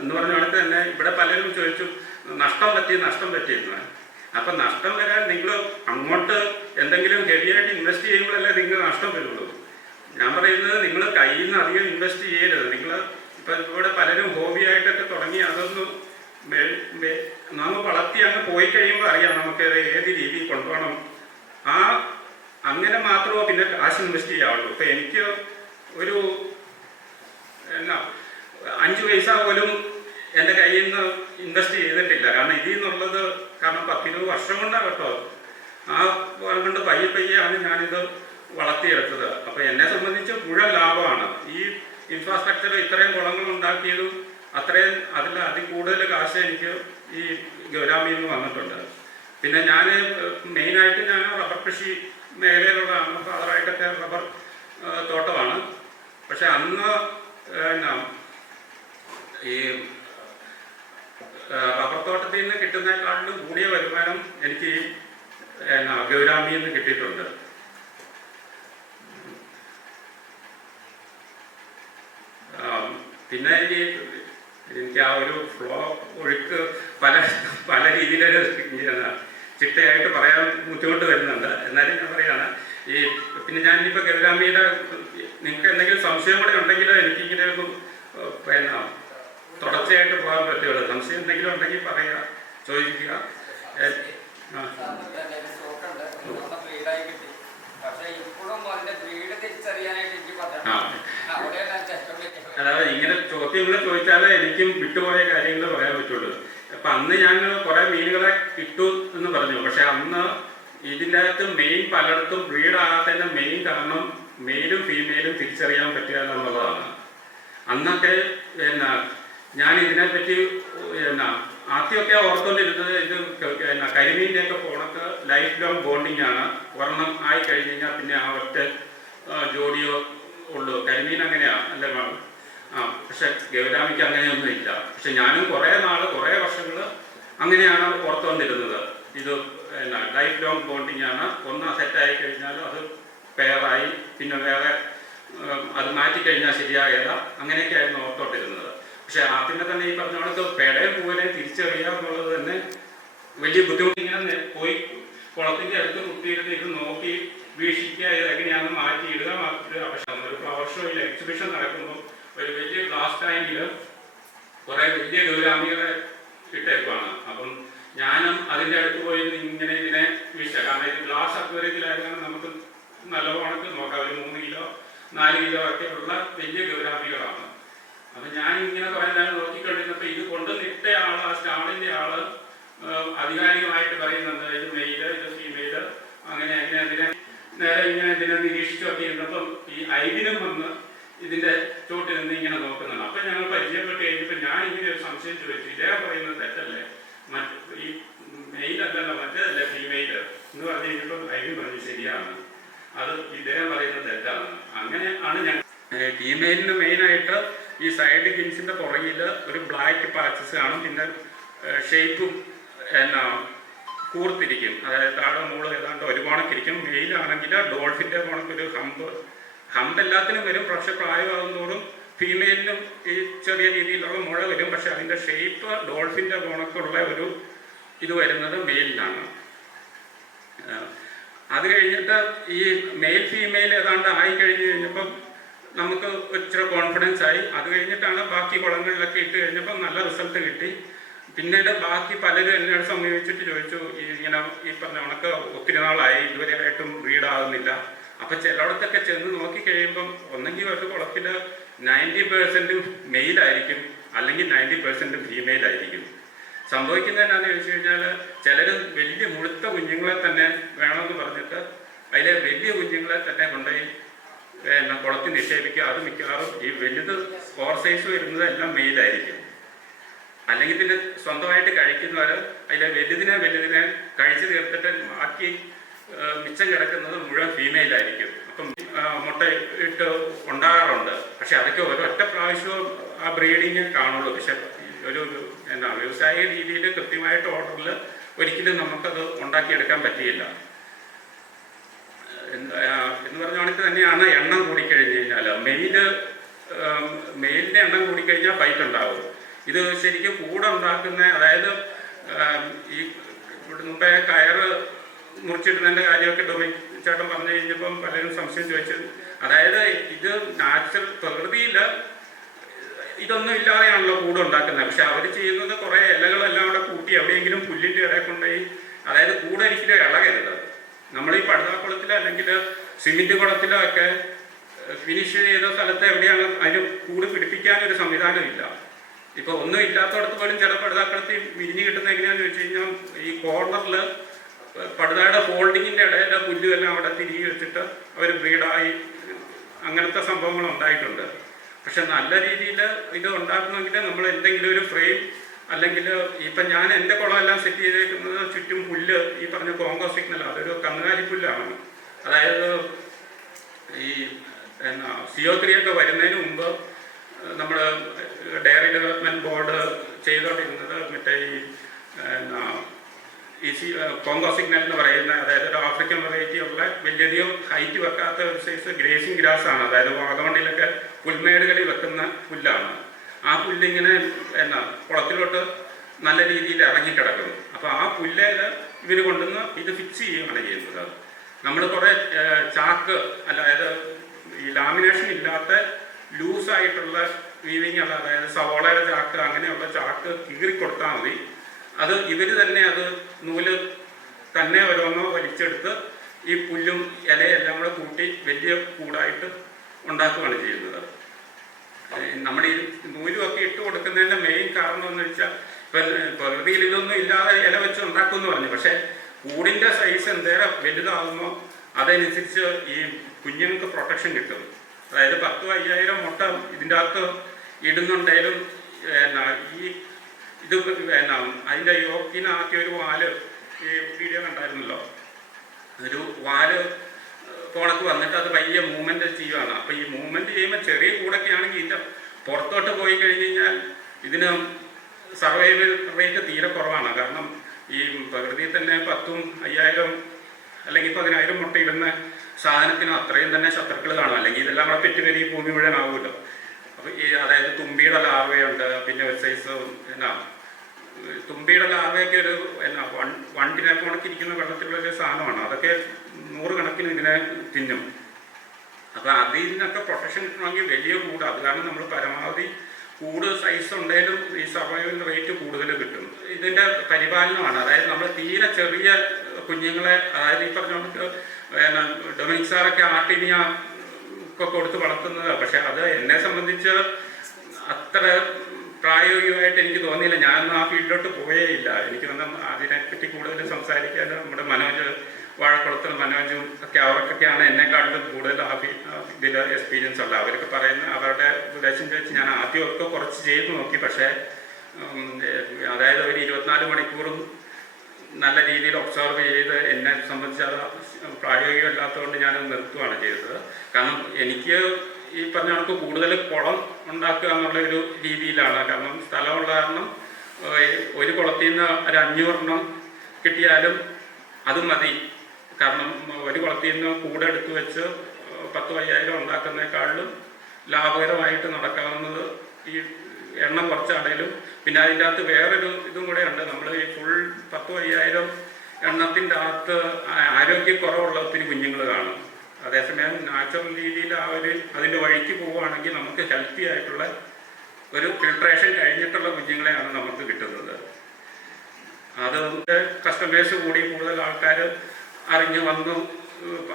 എന്ന് പറഞ്ഞ കണക്ക് തന്നെ ഇവിടെ പലരും ചോദിച്ചു, നഷ്ടം പറ്റിയിരുന്നു. അപ്പം നഷ്ടം വരാൻ നിങ്ങൾ അങ്ങോട്ട് എന്തെങ്കിലും ഹെവിയായിട്ട് ഇൻവെസ്റ്റ് ചെയ്യുമ്പോഴല്ലേ നിങ്ങൾ നഷ്ടം വരുള്ളൂ. ഞാൻ പറയുന്നത്, നിങ്ങൾ കയ്യിൽ നിന്ന് അധികം ഇൻവെസ്റ്റ് ചെയ്യരുത്. നിങ്ങൾ ഇപ്പം ഇവിടെ പലരും ഹോബിയായിട്ടൊക്കെ തുടങ്ങി അതൊന്നും നമ്മൾ വളർത്തി അങ്ങ് പോയി കഴിയുമ്പോൾ അറിയാം നമുക്ക് ഏത് രീതിയിൽ കൊണ്ടുപോകണം. അങ്ങനെ മാത്രമോ പിന്നെ കാശ് ഇൻവെസ്റ്റ് ചെയ്യാവുള്ളൂ. ഇപ്പം എനിക്ക് ഒരു 5 പൈസ പോലും എൻ്റെ കയ്യിൽ നിന്ന് ഇൻവെസ്റ്റ് ചെയ്തിട്ടില്ല. കാരണം ഇതിൽ നിന്നുള്ളത്, കാരണം 10-20 വർഷം കൊണ്ടാണ് കേട്ടോ, ആ കൊണ്ട് പയ്യാണ് ഞാനിത് വളർത്തിയെടുത്തത്. അപ്പോൾ എന്നെ സംബന്ധിച്ച് മുഴുവൻ ലാഭമാണ്. ഈ ഇൻഫ്രാസ്ട്രക്ചർ ഇത്രയും കുളങ്ങൾ ഉണ്ടാക്കിയതും അത്രയും അതിൽ കൂടുതൽ കാശ് എനിക്ക് ഈ ഗൗരാമിയിൽ നിന്ന് വന്നിട്ടുണ്ട്. പിന്നെ ഞാൻ മെയിനായിട്ട് ഞാൻ റബ്ബർ കൃഷി മേഖലയിലുള്ളതാണ്. ഫാദറായിട്ടൊക്കെ റബ്ബർ തോട്ടമാണ്. പക്ഷെ അന്ന് ഈ റബ്ബർ തോട്ടത്തിൽ നിന്ന് കിട്ടുന്നതിനേക്കാളും കൂടിയ വരുമാനം എനിക്ക് ഈ ഗൗരാമിയിൽ നിന്ന് കിട്ടിയിട്ടുണ്ട്. പിന്നെ എനിക്ക് ആ ഒരു ഫ്ലോ ഒഴുക്ക് പല രീതിയിലൊരു ചിട്ടയായിട്ട് പറയാൻ ബുദ്ധിമുട്ട് വരുന്നുണ്ട്. എന്നാലും ഞാൻ പറയുകയാണ്, പിന്നെ ഞാനിപ്പോൾ ഗൗരാമിയുടെ നിങ്ങൾക്ക് എന്തെങ്കിലും സംശയം കൂടെ ഉണ്ടെങ്കിൽ എനിക്കിങ്ങനെ ഒരു തുടർച്ചയായിട്ട് പോകാൻ പറ്റുള്ളൂ. സംശയം എന്തെങ്കിലും ഉണ്ടെങ്കിൽ പറയുക, ചോദിക്കുക. അതായത് ഇങ്ങനെ ചോദ്യങ്ങൾ ചോദിച്ചാലേ എനിക്കും വിട്ടുപോയ കാര്യങ്ങൾ പറയാൻ പറ്റുള്ളൂ. അപ്പം അന്ന് ഞാൻ കുറേ മീനുകളെ ഇട്ടു എന്ന് പറഞ്ഞു. പക്ഷെ അന്ന് ഇതിൻ്റെ അകത്ത് മെയിൻ പലയിടത്തും ബ്രീഡാകാത്തതിൻ്റെ മെയിൻ കാരണം മെയിലും ഫീമെയിലും തിരിച്ചറിയാൻ പറ്റുക എന്നുള്ളതാണ്. അന്നൊക്കെ ഞാൻ ഇതിനെപ്പറ്റി ആദ്യമൊക്കെ ഓർത്തുകൊണ്ടിരുന്നത് ഇത് കരിമീൻ്റെയൊക്കെ പോണക്ക് ലൈഫ് ലോങ് ബോണ്ടിങ് ആണ്. ഒരെണ്ണം ആയി കഴിഞ്ഞ് കഴിഞ്ഞാൽ പിന്നെ ആ ഒറ്റ ജോഡിയോ ഉള്ളൂ. കരിമീൻ അങ്ങനെയാണ് അല്ലേ മാം? പക്ഷെ ഗൗരാമിക്ക് അങ്ങനെയൊന്നും ഇല്ല. പക്ഷെ ഞാനും കുറേ വർഷങ്ങൾ അങ്ങനെയാണ് ഓർത്തുകൊണ്ടിരുന്നത്. ഇത് ലൈഫ് ലോങ് ബോണ്ടിങ് ആണ്. ഒന്ന് സെറ്റായി കഴിഞ്ഞാൽ അത് പെയറായി, പിന്നെ വേറെ അത് മാറ്റിക്കഴിഞ്ഞാൽ ശരിയാകില്ല. അങ്ങനെയൊക്കെയായിരുന്നു ഓർത്തോണ്ടിരുന്നത്. പക്ഷെ ആദ്യമേ തന്നെ ഈ പറഞ്ഞ കണക്ക് പെടയും പൂവിനെയും തിരിച്ചറിയുക എന്നുള്ളത് തന്നെ വലിയ ബുദ്ധിമുട്ട്. ഇങ്ങനെ പോയി കുളത്തിൻ്റെ അടുത്ത് കുത്തിയിരുന്ന് ഇത് നോക്കി വീക്ഷിക്കുക, ഇത് എങ്ങനെയാണെന്ന് മാറ്റിയിടുക മാത്രമേ ആവശ്യമാണ്. ഒരു ഫ്ലവർ ഷോയിൽ എക്സിബിഷൻ നടക്കുമ്പോൾ ഒരു വലിയ ഗ്ലാസ് ടാങ്കിൽ കുറേ വലിയ ഗൗരാമികളെ ഇട്ടേക്കുവാണ്. അപ്പം ഞാനും അതിൻ്റെ അടുത്ത് പോയി ഇങ്ങനെ ഇതിനെ വീക്ഷിക്കാം. കാരണം ഇത് ഗ്ലാസ് അക്വേറിയത്തിലായിരുന്നാലും നമുക്ക് നല്ലവണ്ണം നോക്കാം. ഒരു 3 കിലോ 4 കിലോ ഒക്കെ ഉള്ള വലിയ ഗൗരാമികളാണ്. അപ്പം ഞാൻ ഇങ്ങനെ കുറേ നേരം നോക്കിക്കൊണ്ടിരുന്നപ്പോൾ ഇത് കൊണ്ടുവന്നിട്ട ആൾ, ആ സ്റ്റാളിൻ്റെ ആൾ ആധികാരികമായിട്ട് പറയുന്നുണ്ട് ഇത് മെയില്, ഇത് ഫീമെയില്, അങ്ങനെ അതിനെ നേരെ ഇങ്ങനെ ഇതിനെ നിരീക്ഷിച്ചൊക്കെ ഇരുന്നപ്പം ഈ ഐവിനും വന്ന് ഇതിൻ്റെ ചോട്ടിൽ നിന്ന് ഇങ്ങനെ നോക്കുന്നുണ്ട്. അപ്പം ഞങ്ങൾ പരിചയപ്പെട്ട് കഴിഞ്ഞപ്പോൾ ഞാൻ ഇങ്ങനെ ഒരു സംശയം ചോദിച്ചു, ഇദ്ദേഹം പറയുന്നത് തെറ്റല്ലേ, ഈ മെയിലല്ലല്ലോ മറ്റേതല്ലേ ഫീമെയില് എന്ന് പറഞ്ഞു കഴിഞ്ഞപ്പോൾ ഐവിൻ പറഞ്ഞു ശരിയാണ്, അത് ഇദ്ദേഹം പറയുന്നത് തെറ്റാണ്. അങ്ങനെ ആണ് ഞാൻ ഫീമെയിലിന് മെയിനായിട്ട് ഈ സൈഡ് ഗിൻസിൻ്റെ പുറകിൽ ഒരു ബ്ലാക്ക് പാച്ചസ് കാണും. പിന്നെ ഷേപ്പും കൂർത്തിരിക്കും. അതായത് താഴെ മൂള് ഏതാണ്ട് ഒരു കണക്കിരിക്കും. മെയിലാണെങ്കിൽ ഡോൾഫിൻ്റെ കണക്കൊരു ഹമ്പ് എല്ലാത്തിനും വരും. പക്ഷെ പ്രായമാകുന്നതോറും ഫീമെയിലിനും ഈ ചെറിയ രീതിയിലുള്ള മുഴ വരും. പക്ഷെ അതിൻ്റെ ഷേപ്പ് ഡോൾഫിൻ്റെ കണക്കുള്ള ഒരു ഇത് വരുന്നത് മെയിലിനാണ്. അത് കഴിഞ്ഞിട്ട് ഈ മെയിൽ ഫീമെയിൽ ഏതാണ്ട് ആയി കഴിഞ്ഞ് കഴിഞ്ഞപ്പം നമുക്ക് ഇച്ചിരി കോൺഫിഡൻസ് ആയി. അത് കഴിഞ്ഞിട്ടാണ് ബാക്കി കുളങ്ങളിലൊക്കെ ഇട്ട് കഴിഞ്ഞപ്പം നല്ല റിസൾട്ട് കിട്ടി. പിന്നീട് ബാക്കി പലരും എന്നോട് സമീപിച്ചിട്ട് ചോദിച്ചു, ഇങ്ങനെ ഈ പറഞ്ഞ കണക്ക് ഒത്തിരി നാളായി ഇതുവരെയായിട്ടും ബ്രീഡാകുന്നില്ല. അപ്പം ചിലയിടത്തൊക്കെ ചെന്ന് നോക്കിക്കഴിയുമ്പം ഒന്നെങ്കിൽ ഒരു കുളത്തിൽ 90% മെയിലായിരിക്കും, അല്ലെങ്കിൽ 90% ഫീമെയിലായിരിക്കും. സംഭവിക്കുന്നത് എന്നാന്ന് ചോദിച്ചു കഴിഞ്ഞാൽ ചിലർ വലിയ മുഴുത്ത കുഞ്ഞുങ്ങളെ തന്നെ വേണമെന്ന് പറഞ്ഞിട്ട് അതിലെ വലിയ കുഞ്ഞുങ്ങളെ തന്നെ കൊണ്ടുപോയി കുളത്തിൽ നിക്ഷേപിക്കുക. അത് മിക്കവാറും ഈ വലുത് സ്കോർ സൈസ് വരുന്നത് എല്ലാം മെയിലായിരിക്കും. അല്ലെങ്കിൽ പിന്നെ സ്വന്തമായിട്ട് കഴിക്കുന്നവർ അതിലെ വലുതിനെ കഴിച്ചു തീർത്തിട്ട് ബാക്കി മിച്ചം കിടക്കുന്നത് മുഴുവൻ ഫീമെയിലായിരിക്കും. അപ്പം മുട്ട ഇട്ട് ഉണ്ടാകാറുണ്ട്. പക്ഷെ അതൊക്കെ ഒരൊറ്റ പ്രാവശ്യവും ആ ബ്രീഡിങ് കാണുള്ളൂ. പക്ഷെ ഒരു വ്യവസായ രീതിയിൽ കൃത്യമായിട്ട് ഓർഡറിൽ ഒരിക്കലും നമുക്കത് ഉണ്ടാക്കിയെടുക്കാൻ പറ്റിയില്ല. എന്ന് പറഞ്ഞ കണക്ക് തന്നെയാണ് എണ്ണം കൂടിക്കഴിഞ്ഞ് കഴിഞ്ഞാൽ മെയിലിൻ്റെ എണ്ണം കൂടിക്കഴിഞ്ഞാൽ ഫൈറ്റ് ഉണ്ടാവും. ഇത് ശരിക്കും കൂടെ ഉണ്ടാക്കുന്ന, അതായത് ഈ ഇവിടെ മുമ്പേ കയറ് മുറിച്ചിടുന്നതിൻ്റെ കാര്യമൊക്കെ ഡൊമിനിക് ചേട്ടൻ പറഞ്ഞു കഴിഞ്ഞപ്പം പലരും സംശയം ചോദിച്ചത്, അതായത് ഇത് നാച്ചുറൽ പ്രകൃതിയിൽ ഇതൊന്നും ഇല്ലാതെയാണല്ലോ കൂടെ ഉണ്ടാക്കുന്നത്. പക്ഷെ അവർ ചെയ്യുന്നത് കുറേ ഇലകളെല്ലാം കൂടെ കൂട്ടി എവിടെയെങ്കിലും പുല്ലിൻ്റെ ഇടയിൽ കൊണ്ടുപോയി, അതായത് കൂടെ ഒരിക്കലും ഇളകരുത്. നമ്മൾ ഈ പടുതാക്കുളത്തിലോ അല്ലെങ്കിൽ സിമെൻറ്റ് കുളത്തിലോ ഒക്കെ ഫിനിഷ് ചെയ്ത സ്ഥലത്ത് എവിടെയാണ് അതിന് കൂട് പിടിപ്പിക്കാനൊരു സംവിധാനമില്ല. ഇപ്പോൾ ഒന്നും ഇല്ലാത്തടത്ത് പോലും ചില പടുതാക്കുളത്തിൽ വിരിഞ്ഞ് കിട്ടുന്ന എങ്ങനെയാണെന്ന് ചോദിച്ചു കഴിഞ്ഞാൽ ഈ കോർണറിൽ പടുതായുടെ ഫോൾഡിങ്ങിൻ്റെ ഇടയിൽ പുല്ലുമെല്ലാം അവിടെ തിരികെ വെച്ചിട്ട് അവർ ബ്രീഡായി അങ്ങനത്തെ സംഭവങ്ങൾ ഉണ്ടായിട്ടുണ്ട്. പക്ഷെ നല്ല രീതിയിൽ ഇത് ഉണ്ടാക്കണമെങ്കിൽ നമ്മൾ എന്തെങ്കിലും ഒരു ഫ്രെയിം, അല്ലെങ്കിൽ ഇപ്പം ഞാൻ എൻ്റെ കുളമെല്ലാം സെറ്റ് ചെയ്തേക്കുന്നത് ചുറ്റും പുല്ല്, ഈ പറഞ്ഞ കോങ്കോ സിഗ്നൽ, അതൊരു കന്നുകാലി പുല്ലാണ്. അതായത് ഈ CO3 ഒക്കെ വരുന്നതിന് മുമ്പ് നമ്മൾ ഡയറി ഡെവലപ്മെൻറ്റ് ബോർഡ് ചെയ്തുകൊണ്ടിരുന്നത് മറ്റേ ഈ കോങ്കോ സിഗ്നൽ എന്ന് പറയുന്ന, അതായത് ഒരു ആഫ്രിക്കൻ വെറൈറ്റി ഉള്ള വലിയധികം ഹൈറ്റ് വെക്കാത്ത ഒരു സൈസ് ഗ്രേസിങ് ഗ്രാസ് ആണ്. അതായത് വാഗമണ്ണിലൊക്കെ പുൽമേടുകളിൽ വെക്കുന്ന പുല്ലാണ്. ആ പുല്ലിങ്ങനെ കുളത്തിലോട്ട് നല്ല രീതിയിൽ ഇറങ്ങിക്കിടക്കും. അപ്പോൾ ആ പുല്ലേൽ ഇവർ കൊണ്ടുവന്ന് ഇത് ഫിക്സ് ചെയ്യുകയാണ് ചെയ്യുന്നത്. നമ്മൾ കുറേ ചാക്ക്, അതായത് ഈ ലാമിനേഷൻ ഇല്ലാത്ത ലൂസായിട്ടുള്ള വീവിങ്, അതായത് സവോളയുടെ ചാക്ക്, അങ്ങനെയുള്ള ചാക്ക് കീറിക്കൊടുത്താൽ മതി. അത് ഇവർ തന്നെ അത് നൂല് തന്നെ ഓരോന്നോ വലിച്ചെടുത്ത് ഈ പുല്ലും ഇലയെല്ലാം കൂടെ കൂട്ടി വലിയ കൂടായിട്ട് ഉണ്ടാക്കുകയാണ് ചെയ്യുന്നത്. നമ്മുടെ ഈ നൂലുമൊക്കെ ഇട്ട് കൊടുക്കുന്നതിൻ്റെ മെയിൻ കാരണം എന്ന് വെച്ചാൽ ഇപ്പം പ്രകൃതിയിൽ ഇതൊന്നും ഇല്ലാതെ ഇല വെച്ച് ഉണ്ടാക്കുമെന്ന് പറഞ്ഞു. പക്ഷേ കൂടിൻ്റെ സൈസ് എന്തേരം വലുതാകുമ്പോൾ അതനുസരിച്ച് ഈ കുഞ്ഞുങ്ങൾക്ക് പ്രൊട്ടക്ഷൻ കിട്ടും. അതായത് 10,000-5,000 മുട്ട ഇതിൻ്റെ അകത്ത് ഇടുന്നുണ്ടെങ്കിലും ഈ ഇത് അതിൻ്റെ യോക്കിനാക്കിയ ഒരു വാല് ഈ വീഡിയോ കണ്ടായിരുന്നല്ലോ, ഒരു വാല് പോണക്ക് വന്നിട്ട് അത് വലിയ മൂവ്മെൻറ്റ് ചെയ്യുകയാണ്. അപ്പോൾ ഈ മൂവ്മെൻറ്റ് ചെയ്യുമ്പോൾ ചെറിയ കൂടൊക്കെ ആണെങ്കിൽ ഇതിൻ്റെ പുറത്തോട്ട് പോയി കഴിഞ്ഞ് കഴിഞ്ഞാൽ ഇതിന് സർവൈവൽ റേറ്റ് തീരെ കുറവാണ്. കാരണം ഈ പ്രകൃതിയിൽ തന്നെ 10,000-5,000 അല്ലെങ്കിൽ 10,000 മുട്ട ഇടുന്ന സാധനത്തിന് അത്രയും തന്നെ ശത്രുക്കൾ കാണും. അല്ലെങ്കിൽ ഇതെല്ലാം കൂടെ പെറ്റുപെരുകി ഭൂമി മുഴുവൻ ആവുമല്ലോ. അപ്പോൾ ഈ അതായത് തുമ്പിയുടെ ലാർവയുണ്ട്, പിന്നെ ഒരു സൈസ് തുമ്പിയുടെ ലാർവയൊക്കെ ഒരു വണ്ടിനെ കണക്കിരിക്കുന്ന വെള്ളത്തിലുള്ളൊരു സാധനമാണ്. അതൊക്കെ 100 കണക്കിന് ഇതിനെ തിന്നും. അപ്പോൾ അതിൽ നിന്നൊക്കെ പ്രൊട്ടക്ഷൻ കിട്ടണമെങ്കിൽ വലിയ കൂട്. അത് കാരണം നമ്മൾ പരമാവധി കൂട് സൈസ് ഉണ്ടെങ്കിലും ഈ സർവൈവൽ റേറ്റ് കൂടുതൽ കിട്ടും. ഇതിൻ്റെ പരിപാലനമാണ്. അതായത് നമ്മൾ തീരെ ചെറിയ കുഞ്ഞുങ്ങളെ, അതായത് ഈ പറഞ്ഞുകൊണ്ട് ഡൊമിനിക് സാറൊക്കെ ആട്ടിനിയ ഒക്കെ കൊടുത്ത് വളർത്തുന്നത്. പക്ഷെ അത് എന്നെ സംബന്ധിച്ച് അത്ര പ്രായോഗികമായിട്ട് എനിക്ക് തോന്നിയില്ല. ഞാനൊന്നും ആ ഫീൽഡിലോട്ട് പോയേ ഇല്ല. എനിക്ക് അതിനെപ്പറ്റി കൂടുതൽ സംസാരിക്കാൻ നമ്മുടെ മനോജ് വാഴക്കുളത്തും മനോജും ഒക്കെ, അവർക്കൊക്കെയാണ് എന്നെക്കാട്ടിലും കൂടുതൽ ഇതിൽ എക്സ്പീരിയൻസ് ഉള്ളത്. അവരൊക്കെ പറയുന്ന അവരുടെ ഉപദേശം വെച്ച് ഞാൻ ആദ്യമൊക്കെ കുറച്ച് ചെയ്ത് നോക്കി. പക്ഷേ അതായത് ഒരു 24 മണിക്കൂറും നല്ല രീതിയിൽ ഒബ്സർവ് ചെയ്ത് എന്നെ സംബന്ധിച്ച് അത് പ്രായോഗികമല്ലാത്തതുകൊണ്ട് ഞാനത് നിർത്തുകയാണ് ചെയ്തത്. കാരണം എനിക്ക് ഈ പറഞ്ഞ കണക്ക് കൂടുതൽ കുളം ഉണ്ടാക്കുക എന്നുള്ള ഒരു രീതിയിലാണ്. കാരണം സ്ഥലമുള്ള കാരണം ഒരു കുളത്തിൽ നിന്ന് ഒരു 500 കിട്ടിയാലും അത് മതി. കാരണം ഒരു കുളത്തിൽ നിന്ന് കൂടെ എടുത്ത് വെച്ച് 10,000-5,000 ഉണ്ടാക്കുന്നതിനേക്കാളും ലാഭകരമായിട്ട് നടക്കാവുന്നത് ഈ എണ്ണം കുറച്ചാണെങ്കിലും. പിന്നെ അതിൻ്റെ അകത്ത് വേറൊരു ഇതും കൂടെ ഉണ്ട്. നമ്മൾ ഈ ഫുൾ 10,000-5,000 എണ്ണത്തിൻ്റെ അകത്ത് ആരോഗ്യക്കുറവുള്ള ഒത്തിരി കുഞ്ഞുങ്ങൾ കാണും. അതേസമയം നാച്ചുറൽ രീതിയിൽ അതിൻ്റെ വഴിക്ക് പോവുകയാണെങ്കിൽ നമുക്ക് ഹെൽത്തി ആയിട്ടുള്ള ഒരു ഫിൽട്രേഷൻ കഴിഞ്ഞിട്ടുള്ള കുഞ്ഞുങ്ങളെയാണ് നമുക്ക് കിട്ടുന്നത്. അത് കസ്റ്റമേഴ്സ് കൂടി കൂടുതൽ ആൾക്കാർ അറിഞ്ഞ് വന്നു.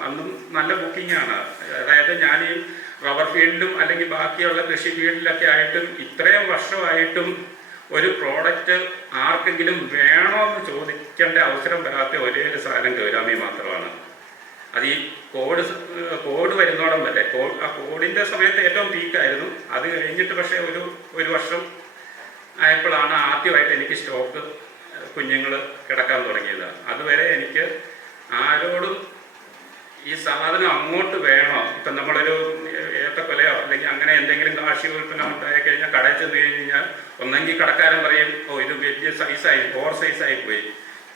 അന്നും നല്ല ബുക്കിംഗാണ്. അതായത് ഞാൻ ഈ റബ്ബർ ഫീൽഡിലും അല്ലെങ്കിൽ ബാക്കിയുള്ള കൃഷി ഫീൽഡിലൊക്കെ ആയിട്ടും ഇത്രയും വർഷമായിട്ടും ഒരു പ്രോഡക്റ്റ് ആർക്കെങ്കിലും വേണോ എന്ന് ചോദിക്കേണ്ട അവസരം വരാത്ത ഒരേ ഒരു സാധനം ഗൗരാമി മാത്രമാണ്. അത് ഈ കോഡ് വരുന്നോടം വരെ ആ കോഡിൻ്റെ സമയത്ത് ഏറ്റവും പീക്കായിരുന്നു. അത് കഴിഞ്ഞിട്ട് പക്ഷേ ഒരു വർഷം ആയപ്പോഴാണ് ആദ്യമായിട്ട് എനിക്ക് സ്റ്റോക്ക് കുഞ്ഞുങ്ങൾ കിടക്കാൻ തുടങ്ങിയത്. അതുവരെ എനിക്ക് ആരോടും ഈ സാധനം അങ്ങോട്ട് വേണോ, ഇപ്പം നമ്മളൊരു ഏത്തക്കൊലയോ അല്ലെങ്കിൽ അങ്ങനെ എന്തെങ്കിലും കാർഷിക ഉൽപ്പന്നം ഉണ്ടായി കഴിഞ്ഞാൽ കടയിൽ ചെന്ന് കഴിഞ്ഞാൽ ഒന്നെങ്കിൽ കടക്കാരൻ പറയും, ഓ ഇത് വലിയ സൈസായി, ഓവർ സൈസായി പോയി,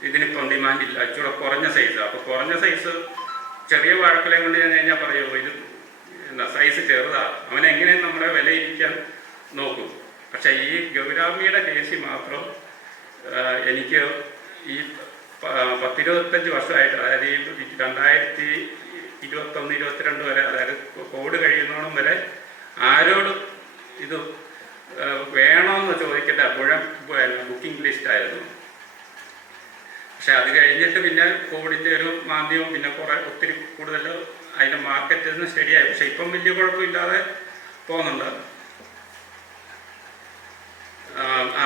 ഇതിനിപ്പം ഡിമാൻഡില്ല, ഇച്ചിരി കുറഞ്ഞ സൈസാണ്. അപ്പോൾ കുറഞ്ഞ സൈസ് ചെറിയ വാഴക്കൊലയും കൊണ്ട് ചെന്ന് കഴിഞ്ഞാൽ പറയുമോ ഇത് സൈസ് ചെറുതാണ്, അവനെങ്ങനെയും നമ്മളെ വിലയിരിക്കാൻ നോക്കും. പക്ഷേ ഈ ഗൗരാമിയുടെ കേസിൽ മാത്രം എനിക്ക് ഈ 10-25 വർഷമായിട്ട്, അതായത് ഈ 2021-22 വരെ, അതായത് കോവിഡ് കഴിയുന്നോണം വരെ ആരോടും ഇത് വേണമെന്ന് ചോദിക്കേണ്ട അപ്പോഴും ബുക്കിംഗ് ലിസ്റ്റായിരുന്നു. പക്ഷെ അത് കഴിഞ്ഞിട്ട് പിന്നെ കോവിഡിൻ്റെ ഒരു മാന്ദ്യവും പിന്നെ ഒത്തിരി കൂടുതൽ അതിൻ്റെ മാർക്കറ്റിൽ നിന്ന് സ്റ്റഡിയായി. പക്ഷെ ഇപ്പം വലിയ കുഴപ്പമില്ലാതെ പോകുന്നുണ്ട്.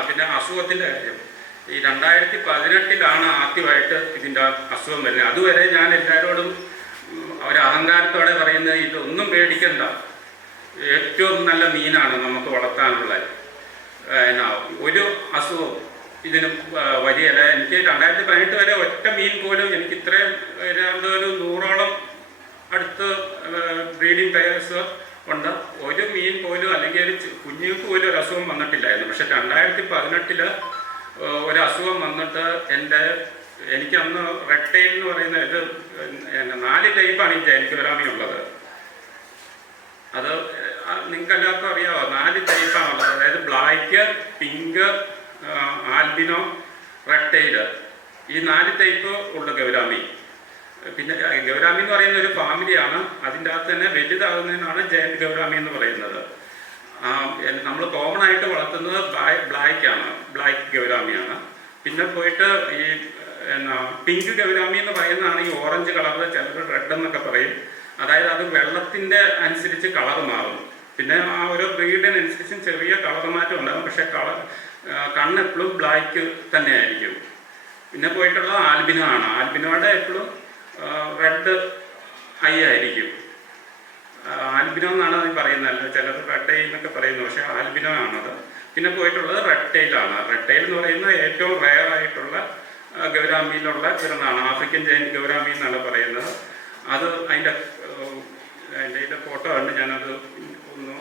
പിന്നെ അസുഖത്തിൻ്റെ കാര്യം, ഈ 2018 ആദ്യമായിട്ട് ഇതിൻ്റെ അസുഖം വരുന്നത്. അതുവരെ ഞാൻ എല്ലാവരോടും ഒരു അഹങ്കാരത്തോടെ പറയുന്നത് ഇതൊന്നും പേടിക്കണ്ട, ഏറ്റവും നല്ല മീനാണ് നമുക്ക് വളർത്താനുള്ളത്, ഒരു അസുഖം ഇതിന് വരികയില്ല. എനിക്ക് 2018 വരെ ഒറ്റ മീൻ പോലും എനിക്ക് ഇത്രയും ഒരു 100ഓളം അടുത്ത് ബ്രീഡിംഗ് പെയർസ് ഉണ്ട്. ഒരു മീൻ പോലും അല്ലെങ്കിൽ ഒരു കുഞ്ഞുങ്ങൾക്ക് പോലും ഒരു അസുഖം വന്നിട്ടില്ലായിരുന്നു. പക്ഷെ 2018 ഒരു അസുഖം വന്നിട്ട് എനിക്കന്ന് റെഡ് ടെയിൽ എന്ന് പറയുന്ന ഇത് 4 ടൈപ്പാണ് ഈ ജയന്റ് ഗൗരാമി ഉള്ളത്. അത് നിങ്ങൾക്ക് എല്ലാവർക്കും അറിയാമോ, 4 ടൈപ്പാണുള്ളത്. അതായത് black, pink, albino, red tail, ഈ 4 ടൈപ്പ് ഉള്ള ഗൗരാമി. പിന്നെ ഗൗരാമി എന്ന് പറയുന്ന ഒരു ഫാമിലിയാണ്. അതിൻ്റെ അകത്ത് തന്നെ വലുതാകുന്നതിനാണ് ജയന്റ് ഗൗരാമി എന്ന് പറയുന്നത്. നമ്മൾ കോമൺ ആയിട്ട് വളർത്തുന്നത് ബ്ലാക്കാണ്, ബ്ലാക്ക് ഗൗരാമിയാണ്. പിന്നെ പോയിട്ട് ഈ പിങ്ക് ഗൗരാമി എന്ന് പറയുന്നതാണ് ഈ ഓറഞ്ച് കളർ, ചിലർ റെഡ് എന്നൊക്കെ പറയും. അതായത് അത് വെള്ളത്തിൻ്റെ അനുസരിച്ച് കളർ മാറും. പിന്നെ ആ ഓരോ ബ്രീഡിനനുസരിച്ചും ചെറിയ കളർ മാറ്റം ഉണ്ടാകും, പക്ഷേ കണ്ണ് എപ്പോഴും ബ്ലാക്ക് തന്നെയായിരിക്കും. പിന്നെ പോയിട്ടുള്ളത് ആൽബിനോ ആണ്. ആൽബിനോയുടെ എപ്പോഴും റെഡ് ഐ ആയിരിക്കും. ആൽബിനോ എന്നാണ് അത് പറയുന്നത്, ചിലർ റെഡ് ഐ എന്നൊക്കെ പറയുന്നു, പക്ഷേ ആൽബിനോ ആണത്. പിന്നെ പോയിട്ടുള്ളത് റെഡ് ടെയിലാണ്. റെഡ് ടെയിൽ എന്ന് പറയുന്നത് ഏറ്റവും റെയർ ആയിട്ടുള്ള ഗൗരാമിയിലുള്ള ഒരെണ്ണമാണ്. ആഫ്രിക്കൻ ജയന്റ് ഗൗരാമി എന്നാണ് പറയുന്നത്. അത് അതിൻ്റെ ഫോട്ടോ ഉണ്ട്, ഞാനത് ഒന്ന്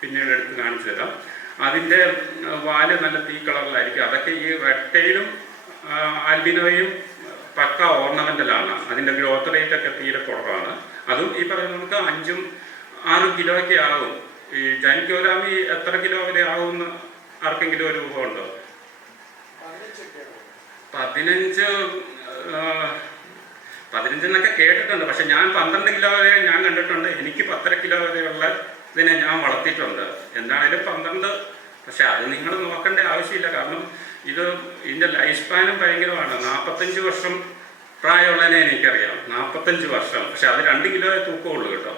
പിന്നീട് എടുത്ത് കാണിച്ചു തരാം. അതിൻ്റെ വാല് നല്ല തീ കളറിലായിരിക്കും. അതൊക്കെ ഈ റെഡ് ടെയിലും ആൽബിനോയും പക്ക ഓർണമെൻ്റലാണ്. അതിൻ്റെ ഗ്രോത്ത് റേറ്റ് ഒക്കെ തീരെ കുറവാണ്. അതും ഈ പറയുന്ന നമുക്ക് 5-6 കിലോയൊക്കെ ആകും. ഈ ജയന്റ് ഗൗരാമി എത്ര കിലോ വരെ ആകുമെന്ന് ആർക്കെങ്കിലും ഒരു രൂപമുണ്ടോ? 15 എന്നൊക്കെ കേട്ടിട്ടുണ്ട്. പക്ഷെ ഞാൻ 12 കിലോ വരെ ഞാൻ കണ്ടിട്ടുണ്ട്. എനിക്ക് 10.5 കിലോ വരെയുള്ള ഇതിനെ ഞാൻ വളർത്തിയിട്ടുണ്ട്. എന്താണേലും 12. പക്ഷെ അത് നിങ്ങൾ നോക്കേണ്ട ആവശ്യമില്ല. കാരണം ഇതിൻ്റെ ലൈഫ് സ്പാനും ഭയങ്കരമാണ്. 45 വർഷം പ്രായമുള്ളതിനെ എനിക്കറിയാം. 45 വർഷം. പക്ഷെ അത് 2 കിലോയെ തൂക്കമുള്ളൂ കേട്ടോ.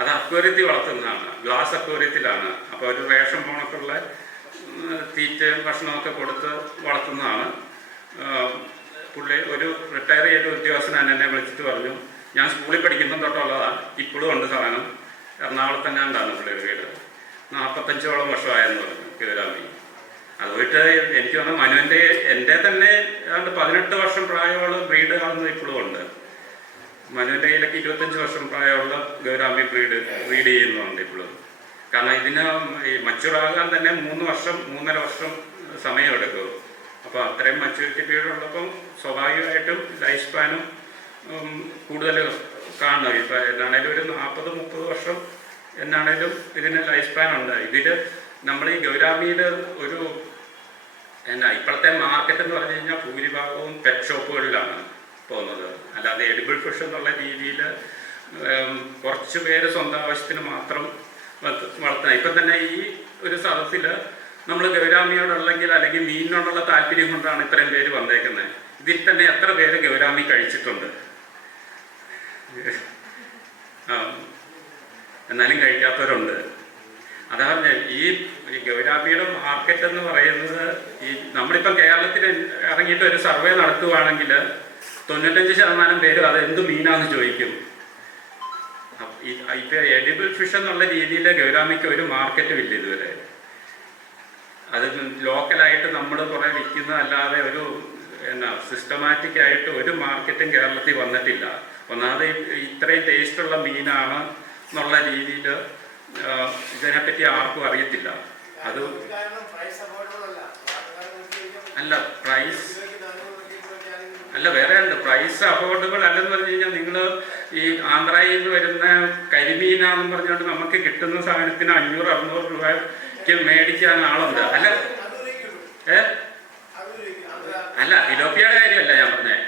അത് അക്വേറിയത്തിൽ വളർത്തുന്നതാണ്, ഗ്ലാസ് അക്വേറിയത്തിലാണ്. അപ്പോൾ ഒരു റേഷൻ പോണക്കുള്ള തീറ്റയും ഭക്ഷണമൊക്കെ കൊടുത്ത് വളർത്തുന്നതാണ്. പുള്ളി ഒരു റിട്ടയർ ചെയ്ത ഉദ്യോഗസ്ഥനാണ് എന്നെ വിളിച്ചിട്ട് പറഞ്ഞു, ഞാൻ സ്കൂളിൽ പഠിക്കുന്ന തൊട്ടുള്ളതാണ്, ഇപ്പോഴും ഉണ്ട് സാധനം, എറണാകുളത്ത് തന്നെ ഉണ്ടാകുന്നു പുള്ളിയുടെ വീട്. 45ഓളം വർഷമായെന്ന് പറഞ്ഞു ഗൗരാമി. അതുപോയിട്ട് എനിക്ക് തോന്നുന്നു മനുവിൻ്റെ എൻ്റെ തന്നെ 18 വർഷം പ്രായമുള്ള ബ്രീഡ് കാണുന്നത് ഇപ്പോഴും ഉണ്ട്. മനുവിൻ്റെ കയ്യിലൊക്കെ 25 വർഷം പ്രായമുള്ള ഗൗരാമി ബ്രീഡ് ചെയ്യുന്നുണ്ട് ഇപ്പോഴും. കാരണം ഇതിന് ഈ മച്ചുറാകാൻ തന്നെ 3-3.5 വർഷം സമയമെടുക്കും. അപ്പോൾ അത്രയും മച്യൂരിറ്റി പീരീഡ് ഉള്ളപ്പം സ്വാഭാവികമായിട്ടും ലൈഫ് സ്പാനും കൂടുതൽ കാണും. ഇപ്പം എന്നാണേലും ഒരു 40-30 വർഷം എന്നാണേലും ഇതിന് ലൈഫ് സ്പാൻ ഉണ്ട്. ഇതിൽ നമ്മൾ ഈ ഗൗരാമിയിൽ ഒരു ഇപ്പോഴത്തെ മാർക്കറ്റ് എന്ന് പറഞ്ഞു കഴിഞ്ഞാൽ ഭൂരിഭാഗവും പെറ്റ് ഷോപ്പുകളിലാണ് പോകുന്നത്. അല്ലാതെ എഡിബിൾ ഫിഷ് എന്നുള്ള രീതിയിൽ കുറച്ച് പേര് സ്വന്തം ആവശ്യത്തിന് മാത്രം വളർത്തുന്നത്. ഇപ്പം തന്നെ ഈ ഒരു സദസ്സിൽ നമ്മൾ ഗൗരാമിയോടുള്ളെങ്കിൽ അല്ലെങ്കിൽ മീനിനോടുള്ള താല്പര്യം കൊണ്ടാണ് ഇത്രയും പേര് വന്നേക്കുന്നത്. ഇതിൽ തന്നെ എത്ര പേര് ഗൗരാമി കഴിച്ചിട്ടുണ്ട്? എന്നാലും കഴിക്കാത്തവരുണ്ട്. അതാണ് ഈ ഗൗരാമിയുടെ മാർക്കറ്റ് എന്ന് പറയുന്നത്. ഈ നമ്മളിപ്പം കേരളത്തിൽ ഇറങ്ങിയിട്ട് ഒരു സർവേ നടത്തുവാണെങ്കിൽ 95% പേര് അത് എന്ത് മീനാന്ന് ചോദിക്കും. ഇപ്പം എഡിബിൾ ഫിഷ് എന്നുള്ള രീതിയിൽ ഗൗരാമിക്ക് ഒരു മാർക്കറ്റും ഇല്ല ഇതുവരെ. അത് ലോക്കലായിട്ട് നമ്മൾ കുറേ വിൽക്കുന്നതല്ലാതെ ഒരു സിസ്റ്റമാറ്റിക് ആയിട്ട് ഒരു മാർക്കറ്റും കേരളത്തിൽ വന്നിട്ടില്ല. ഒന്നാമത് ഇത്രയും ടേസ്റ്റുള്ള മീനാണ് എന്നുള്ള രീതിയിൽ ഇതിനെപ്പറ്റി ആർക്കും അറിയത്തില്ല. അത് അല്ല പ്രൈസ് അല്ല വേറെ ഉണ്ട്. പ്രൈസ് അഫോർഡബിൾ അല്ലെന്ന് പറഞ്ഞു കഴിഞ്ഞാൽ നിങ്ങൾ ഈ ആന്ധ്രയിൽ നിന്ന് വരുന്ന കരിമീനാന്ന് പറഞ്ഞുകൊണ്ട് നമുക്ക് കിട്ടുന്ന സാധനത്തിന് 500-600 രൂപയ്ക്ക് മേടിക്കാൻ ആളുണ്ട്. അല്ല തിലോപ്പിയുടെ കാര്യമല്ല ഞാൻ പറഞ്ഞേ.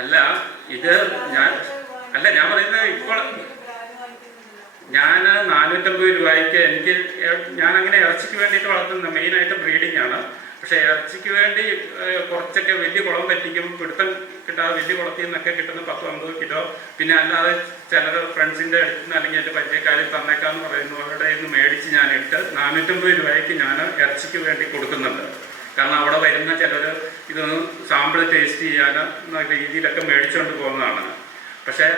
അല്ല ഇത് ഞാൻ പറയുന്നത് ഇപ്പോൾ ഞാൻ 450 രൂപയ്ക്ക് ഞാനങ്ങനെ ഇറച്ചിക്ക് വേണ്ടിയിട്ട് വളർത്തുന്നത് മെയിനായിട്ട് ബ്രീഡിംഗ് ആണ്. പക്ഷേ ഇറച്ചിക്ക് വേണ്ടി കുറച്ചൊക്കെ വലിയ കുളം പറ്റിക്കും പിടുത്തം കിട്ടാതെ വലിയ കുളത്തിൽ നിന്നൊക്കെ കിട്ടുന്ന 10-50 കിലോ. പിന്നെ അല്ലാതെ ചിലർ ഫ്രണ്ട്സിൻ്റെ അടുത്ത് നിന്ന് അല്ലെങ്കിൽ എൻ്റെ പരിചയക്കാരിൽ തന്നേക്കാന്ന് പറയുന്നവരുടെ നിന്ന് മേടിച്ച് ഞാൻ 450 രൂപയ്ക്ക് ഞാൻ ഇറച്ചിക്ക് വേണ്ടി കൊടുക്കുന്നുണ്ട്. കാരണം അവിടെ വരുന്ന ചിലർ ഇതൊന്ന് സാമ്പിൾ ടേസ്റ്റ് ചെയ്യാൻ എന്ന രീതിയിലൊക്കെ മേടിച്ചുകൊണ്ട് പോകുന്നതാണ്. പക്ഷേ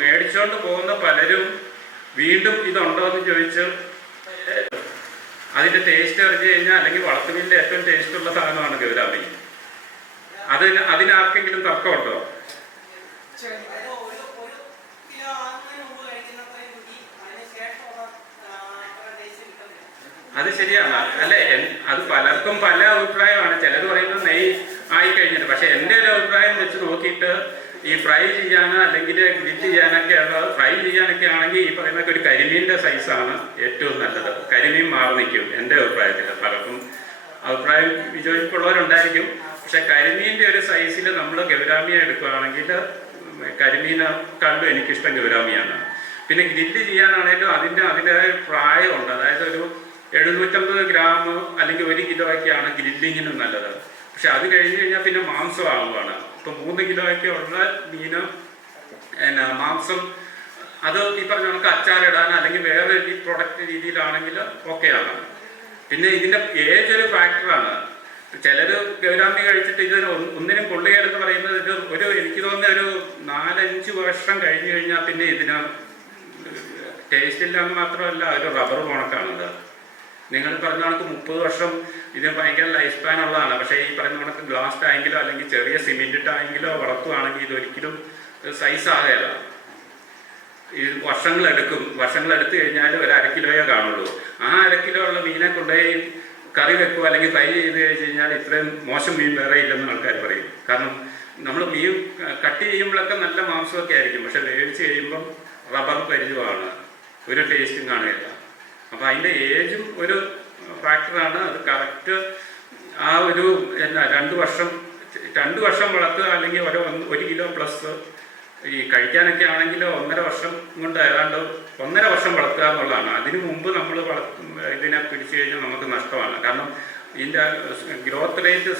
മേടിച്ചുകൊണ്ട് പോകുന്ന പലരും വീണ്ടും ഇതുണ്ടോ എന്ന് ചോദിച്ച് അതിൻ്റെ ടേസ്റ്റ് അറിഞ്ഞു കഴിഞ്ഞാൽ അല്ലെങ്കിൽ വളർത്തുമീനിൻ്റെ ഏറ്റവും ടേസ്റ്റുള്ള സാധനമാണ് ഗൗരാമി. അതിനാർക്കെങ്കിലും തർക്കമുണ്ടോ? അത് ശരിയാണ്. അല്ലേ, അത് പലർക്കും പല അഭിപ്രായമാണ്. ചിലർ പറയുന്നത് നെയ് ആയിക്കഴിഞ്ഞിട്ട്. പക്ഷെ എൻ്റെ ഒരു അഭിപ്രായം വെച്ച് നോക്കിയിട്ട് ഈ ഫ്രൈ ചെയ്യാനോ അല്ലെങ്കിൽ ഗ്രില്ല് ചെയ്യാനൊക്കെയുള്ള ഫ്രൈ ചെയ്യാനൊക്കെ ആണെങ്കിൽ ഈ പറയുന്ന ഒരു കരിമീൻ്റെ സൈസാണ് ഏറ്റവും നല്ലത്. കരിമീൻ മാറി നിൽക്കും എൻ്റെ അഭിപ്രായത്തിൽ. പലർക്കും അഭിപ്രായം വിജയിപ്പുള്ളവരുണ്ടായിരിക്കും. പക്ഷെ കരിമീൻ്റെ ഒരു സൈസിൽ നമ്മൾ ഗൗരാമിയെ എടുക്കുകയാണെങ്കിൽ കരിമീനെക്കാളും എനിക്കിഷ്ടം ഗൗരാമിയാണ്. പിന്നെ ഗ്രില്ല് ചെയ്യാനാണെങ്കിലും അതിൻ്റെതായ പ്രായമുണ്ട്. അതായത് ഒരു 750 ഗ്രാം അല്ലെങ്കിൽ 1 കിലോയൊക്കെയാണ് ഗ്രില്ലിങ്ങിന് നല്ലത്. പക്ഷെ അത് കഴിഞ്ഞ് കഴിഞ്ഞാൽ പിന്നെ മാംസമാകുവാണ്. ഇപ്പം 3 കിലോയൊക്കെ ഉള്ള മീന് മാംസം അത് ഈ പറഞ്ഞ കണക്ക് അച്ചാറിടാൻ അല്ലെങ്കിൽ വേറെ ഈ പ്രൊഡക്റ്റ് രീതിയിലാണെങ്കിൽ ഓക്കെയാണ്. പിന്നെ ഇതിൻ്റെ ഏജ് ഒരു ഫാക്ടറാണ്. ചിലർ ഗൗരാമി കഴിച്ചിട്ട് ഇത് ഒന്നിനും കൊള്ളുകയെന്ന് പറയുന്നത് ഇത് എനിക്ക് തോന്നുന്ന ഒരു 4-5 വർഷം കഴിഞ്ഞു കഴിഞ്ഞാൽ പിന്നെ ഇതിന് ടേസ്റ്റ് ഇല്ലാന്ന് മാത്രമല്ല ഒരു റബ്ബർ കണക്കാണത്. നിങ്ങൾ പറഞ്ഞ കണക്ക് 30 വർഷം ഇതിന് ഭയങ്കര ലൈഫ് സ്പാൻ ഉള്ളതാണ്. പക്ഷേ ഈ പറഞ്ഞ കണക്ക് ഗ്ലാസ് ടാങ്കിലോ അല്ലെങ്കിൽ ചെറിയ സിമെൻറ്റ് ടാങ്കിലോ വളർത്തുകയാണെങ്കിൽ ഇതൊരിക്കലും സൈസ് ആകുകയില്ല. ഇത് വർഷങ്ങളെടുത്ത് കഴിഞ്ഞാൽ ഒരു 1/2 കിലോയോ കാണുള്ളൂ. ആ 1/2 കിലോ ഉള്ള മീനെ കൊണ്ടുപോയി കറി വെക്കുക അല്ലെങ്കിൽ ഫ്രൈ ചെയ്ത് കഴിച്ച് കഴിഞ്ഞാൽ ഇത്രയും മോശം മീൻ വേറെ ഇല്ലെന്ന് ആൾക്കാർ പറയും. കാരണം നമ്മൾ മീൻ കട്ട് ചെയ്യുമ്പോഴൊക്കെ നല്ല മാംസമൊക്കെ ആയിരിക്കും, പക്ഷെ വേവിച്ച് കഴിയുമ്പം റബ്ബർ പരിചയമാണ്, ഒരു ടേസ്റ്റും കാണുകയില്ല. അപ്പോൾ അതിൻ്റെ ഏജും ഒരു ഫാക്ടറാണ്. അത് കറക്റ്റ് ആ ഒരു 2 വർഷം വളർത്തുക അല്ലെങ്കിൽ 1 കിലോ പ്ലസ് ഈ കഴിക്കാനൊക്കെ ആണെങ്കിൽ 1.5 വർഷം കൊണ്ട് ഏതാണ്ട് 1.5 വർഷം വളർത്തുക എന്നുള്ളതാണ്. അതിനു മുമ്പ് നമ്മൾ ഇതിനെ പിടിച്ചു കഴിഞ്ഞാൽ നമുക്ക് നഷ്ടമാണ്. കാരണം ഇതിൻ്റെ ഗ്രോത്ത് റേറ്റ്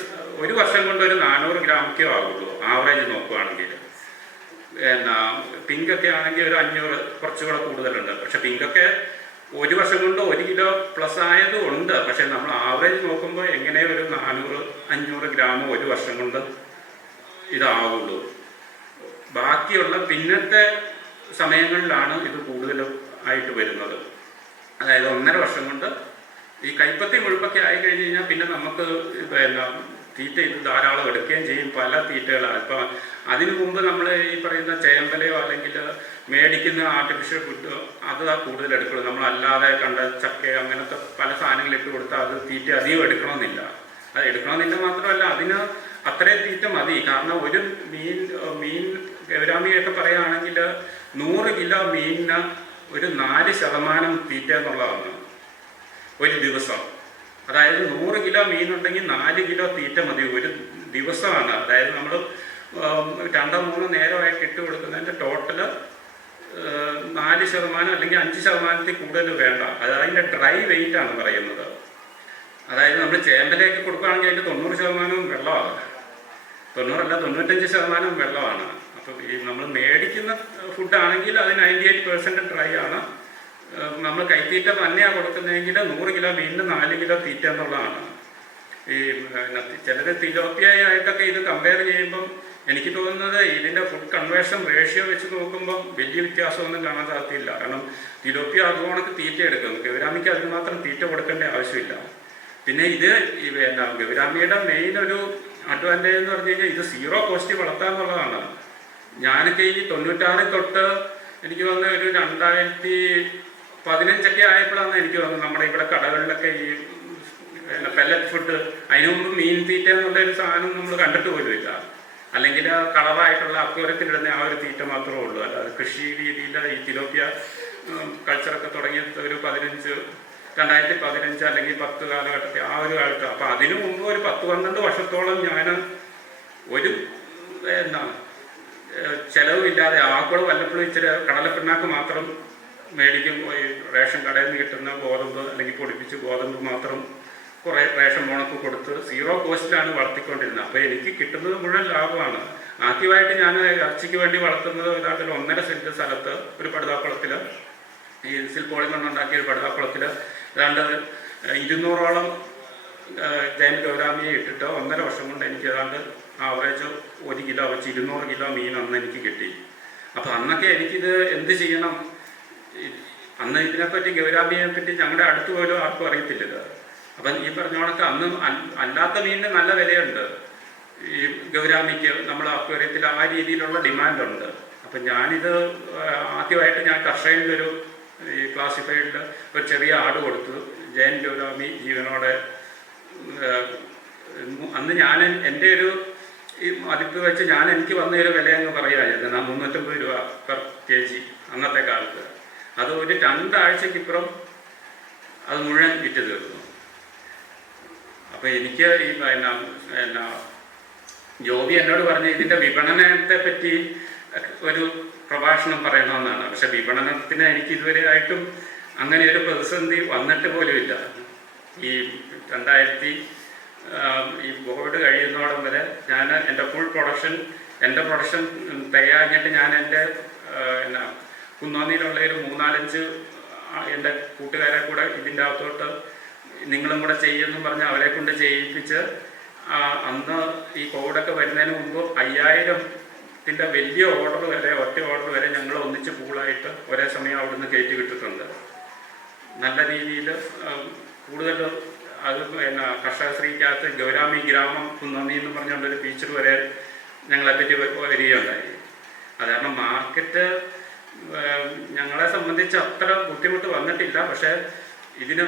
1 വർഷം കൊണ്ട് ഒരു 400 ഗ്രാമൊക്കെ ആകുള്ളൂ ആവറേജ് നോക്കുകയാണെങ്കിൽ. പിങ്കൊക്കെ ആണെങ്കിൽ ഒരു 500 കുറച്ചുകൂടെ കൂടുതലുണ്ട്. പക്ഷെ പിങ്കൊക്കെ 1 വർഷം കൊണ്ട് 1 കിലോ പ്ലസ് ആയതും ഉണ്ട്. പക്ഷെ നമ്മൾ ആവറേജ് നോക്കുമ്പോൾ എങ്ങനെ ഒരു 400-500 ഗ്രാം 1 വർഷം കൊണ്ട് ഇതാവുള്ളൂ. ബാക്കിയുള്ള പിന്നത്തെ സമയങ്ങളിലാണ് ഇത് കൂടുതലും ആയിട്ട് വരുന്നത്. അതായത് 1.5 വർഷം കൊണ്ട് ഈ കൈപ്പത്തി മുഴുപ്പൊക്കെ ആയി കഴിഞ്ഞ് കഴിഞ്ഞാൽ പിന്നെ നമുക്ക് തീറ്റ ഇത് ധാരാളം എടുക്കുകയും ചെയ്യും. പല തീറ്റകളാണ്. ഇപ്പം അതിനു മുമ്പ് നമ്മൾ ഈ പറയുന്ന ചേമ്പലയോ അല്ലെങ്കിൽ മേടിക്കുന്ന ആർട്ടിഫിഷ്യൽ ഫുഡോ അത് കൂടുതൽ എടുക്കുള്ളൂ. നമ്മളല്ലാതെ കണ്ട ചക്കയോ അങ്ങനത്തെ പല സാധനങ്ങൾ ഇട്ട് കൊടുത്താൽ അത് തീറ്റ അധികം എടുക്കണമെന്നില്ല. അത് എടുക്കണമെന്നില്ല മാത്രമല്ല അതിന് അത്രയും തീറ്റ മതി. കാരണം ഒരു മീൻ ഗൗരാമിയൊക്കെ പറയുകയാണെങ്കിൽ 100 കിലോ മീനിന് ഒരു 4% തീറ്റ എന്നുള്ളതാണ് ഒരു ദിവസം. അതായത് 100 കിലോ മീനുണ്ടെങ്കിൽ 4 കിലോ തീറ്റ മതി ഒരു ദിവസമാണ്. അതായത് നമ്മൾ 2-3 നേരമായിട്ട് ഇട്ട് കൊടുക്കുന്നതിൻ്റെ ടോട്ടല് 4% അല്ലെങ്കിൽ 5% കൂടുതൽ വേണ്ട. അത് അതിൻ്റെ ഡ്രൈ വെയിറ്റ് ആണ് പറയുന്നത്. അതായത് നമ്മൾ ചേമ്പലേക്ക് കൊടുക്കുകയാണെങ്കിൽ അതിൻ്റെ 90% വെള്ളമാണ്, 95% വെള്ളമാണ്. അപ്പോൾ ഈ നമ്മൾ മേടിക്കുന്ന ഫുഡാണെങ്കിൽ അത് 98% ഡ്രൈ ആണ്. നമ്മൾ കൈത്തീറ്റ തന്നെയാണ് കൊടുക്കുന്നതെങ്കിൽ 100 കിലോ മീനിന് 4 കിലോ തീറ്റ എന്നുള്ളതാണ്. ഈ ചിലർ തിലോപ്പിയായിട്ടൊക്കെ ഇത് കമ്പയർ ചെയ്യുമ്പം എനിക്ക് തോന്നുന്നത് ഇതിൻ്റെ ഫുഡ് കൺവേർഷൻ റേഷ്യോ വെച്ച് നോക്കുമ്പം വലിയ വ്യത്യാസമൊന്നും കാണാൻ സാധ്യതയില്ല. കാരണം തിലോപ്പിയ അതുകൊണ്ടൊക്കെ തീറ്റ എടുക്കും, ഗൗരാമിക്ക് അതിന് മാത്രം തീറ്റ കൊടുക്കേണ്ട ആവശ്യമില്ല. പിന്നെ ഇത് ഗൗരാമിയുടെ മെയിൻ ഒരു അഡ്വാൻറ്റേജ് എന്ന് പറഞ്ഞു കഴിഞ്ഞാൽ ഇത് 0 കോസ്റ്റ് വളർത്താന്നുള്ളതാണ്. ഞാനൊക്കെ ഈ 96 തൊട്ട് എനിക്ക് തോന്നുന്നത് ഒരു 2015 ആയപ്പോഴാണ് എനിക്ക് തോന്നുന്നത് നമ്മുടെ ഇവിടെ കടകളിലൊക്കെ ഈ പെല്ലറ്റ് ഫുഡ്, അതിനു മുമ്പ് മീൻ തീറ്റ എന്നുള്ള ഒരു സാധനം നമ്മൾ കണ്ടിട്ട് പോലുമില്ല. അല്ലെങ്കിൽ കളറായിട്ടുള്ള അക്വേറിയത്തിലിടുന്ന ആ ഒരു തീറ്റ മാത്രമേ ഉള്ളൂ. അല്ലാതെ കൃഷി രീതിയിൽ ഈ തിലോപ്പിയ കൾച്ചറൊക്കെ തുടങ്ങിയത് ഒരു 2015 അല്ലെങ്കിൽ 10 കാലഘട്ടത്തിൽ ആ ഒരു കാലത്ത്. അപ്പോൾ അതിനു മുമ്പ് ഒരു 10-12 വർഷത്തോളം ഞാൻ ഒരു ചിലവില്ലാതെ ആക്കുളം വല്ലപ്പോഴും ഇച്ചിരി കടലപ്പിണ്ണാക്ക് മാത്രം മേടിക്കും. റേഷൻ കടയിൽ നിന്ന് കിട്ടുന്ന ഗോതമ്പ് അല്ലെങ്കിൽ പൊടിപ്പിച്ച് ഗോതമ്പ് മാത്രം കുറേ റേഷൻ മുണക്ക് കൊടുത്ത് 0 കോസ്റ്റിലാണ് വളർത്തിക്കൊണ്ടിരുന്നത്. അപ്പോൾ എനിക്ക് കിട്ടുന്നത് മുഴുവൻ ലാഭമാണ്. ആദ്യമായിട്ട് ഞാൻ ഇറച്ചിക്ക് വേണ്ടി വളർത്തുന്നത് യഥാർത്ഥത്തിൽ 1.5 സെൻറ്റ് സ്ഥലത്ത് ഒരു പടുതാക്കുളത്തിൽ ഈ സിൽപോളിൽ നിന്നുണ്ടാക്കിയ ഒരു പടുതാക്കുളത്തിൽ ഏതാണ്ട് 200ഓളം ജൈൻ ഗൗരാമിയെ ഇട്ടിട്ട് 1.5 വർഷം കൊണ്ട് എനിക്ക് ഏതാണ്ട് ആവറേജ് 1 കിലോ വെച്ച് 200 കിലോ മീൻ അന്ന് എനിക്ക് കിട്ടി. അപ്പോൾ അന്നൊക്കെ എനിക്കിത് എന്ത് ചെയ്യണം, അന്ന് ഇതിനെപ്പറ്റി ഗൗരാമിയെ പറ്റി ഞങ്ങളുടെ അടുത്ത് പോലും ആർക്കും അറിയത്തില്ലത്. അപ്പം ഈ പറഞ്ഞ കണക്ക് അന്ന് അല്ലാത്ത മീനിന് നല്ല വിലയുണ്ട്. ഈ ഗൗരാമിക്ക് നമ്മൾ അക്വേറിയത്തിൽ ആ രീതിയിലുള്ള ഡിമാൻഡുണ്ട്. അപ്പം ഞാനിത് ആദ്യമായിട്ട് ഞാൻ കർഷകൻ്റെ ഒരു ഈ ക്ലാസിഫൈഡിൽ ഒരു ചെറിയ ആട് കൊടുത്തു. ജയൻ ഗൗരാമി ജീവനോടെ അന്ന് ഞാൻ എൻ്റെ ഒരു ഈ മതിപ്പ് വെച്ച് എനിക്ക് വന്നൊരു വിലയെന്ന് പറയുമായിരുന്നു 350 രൂപ പെർ kg അന്നത്തെ കാലത്ത്. അത് ഒരു 2 ആഴ്ചക്കിപ്പുറം അത് മുഴുവൻ വിറ്റ് തീർന്നു. അപ്പോൾ എനിക്ക് ഈ ജോബി എന്നോട് പറഞ്ഞ് ഇതിൻ്റെ വിപണനത്തെ പറ്റി ഒരു പ്രഭാഷണം പറയണമെന്നാണ്. പക്ഷെ വിപണനത്തിന് എനിക്ക് ഇതുവരെ ആയിട്ടും അങ്ങനെ ഒരു പ്രതിസന്ധി വന്നിട്ട് പോലുമില്ല. ഈ 2000 ഈ ബോർഡ് കഴിയുന്നോടം വരെ ഞാൻ എൻ്റെ ഫുൾ പ്രൊഡക്ഷൻ തികയാഞ്ഞിട്ട് ഞാൻ എൻ്റെ കുന്നോന്നിയിലുള്ള ഒരു 3-4-5 എൻ്റെ കൂട്ടുകാരെ കൂടെ ഇതിൻ്റെ അകത്തോട്ട് നിങ്ങളും കൂടെ ചെയ്യുമെന്ന് പറഞ്ഞ് അവരെ കൊണ്ട് ചെയ്യിപ്പിച്ച് അന്ന് ഈ കോവിഡൊക്കെ വരുന്നതിന് മുമ്പ് 5000-ൻ്റെ വലിയ ഓർഡർ വരെ, ഒറ്റ ഓർഡർ വരെ ഞങ്ങൾ ഒന്നിച്ച് പൂളായിട്ട് ഒരേ സമയം അവിടുന്ന് കയറ്റി വിട്ടിട്ടുണ്ട്. നല്ല രീതിയിൽ കൂടുതൽ അത് കർഷകശ്രീക്കകത്ത് ഗൗരാമി ഗ്രാമം കുന്നോന്നി എന്ന് പറഞ്ഞുകൊണ്ടൊരു ഫീച്ചർ വരെ ഞങ്ങളെപ്പറ്റി വരികയുണ്ടായി. അത് കാരണം മാർക്കറ്റ് ഞങ്ങളെ സംബന്ധിച്ച് അത്ര ബുദ്ധിമുട്ട് വന്നിട്ടില്ല. പക്ഷേ ഇതിന്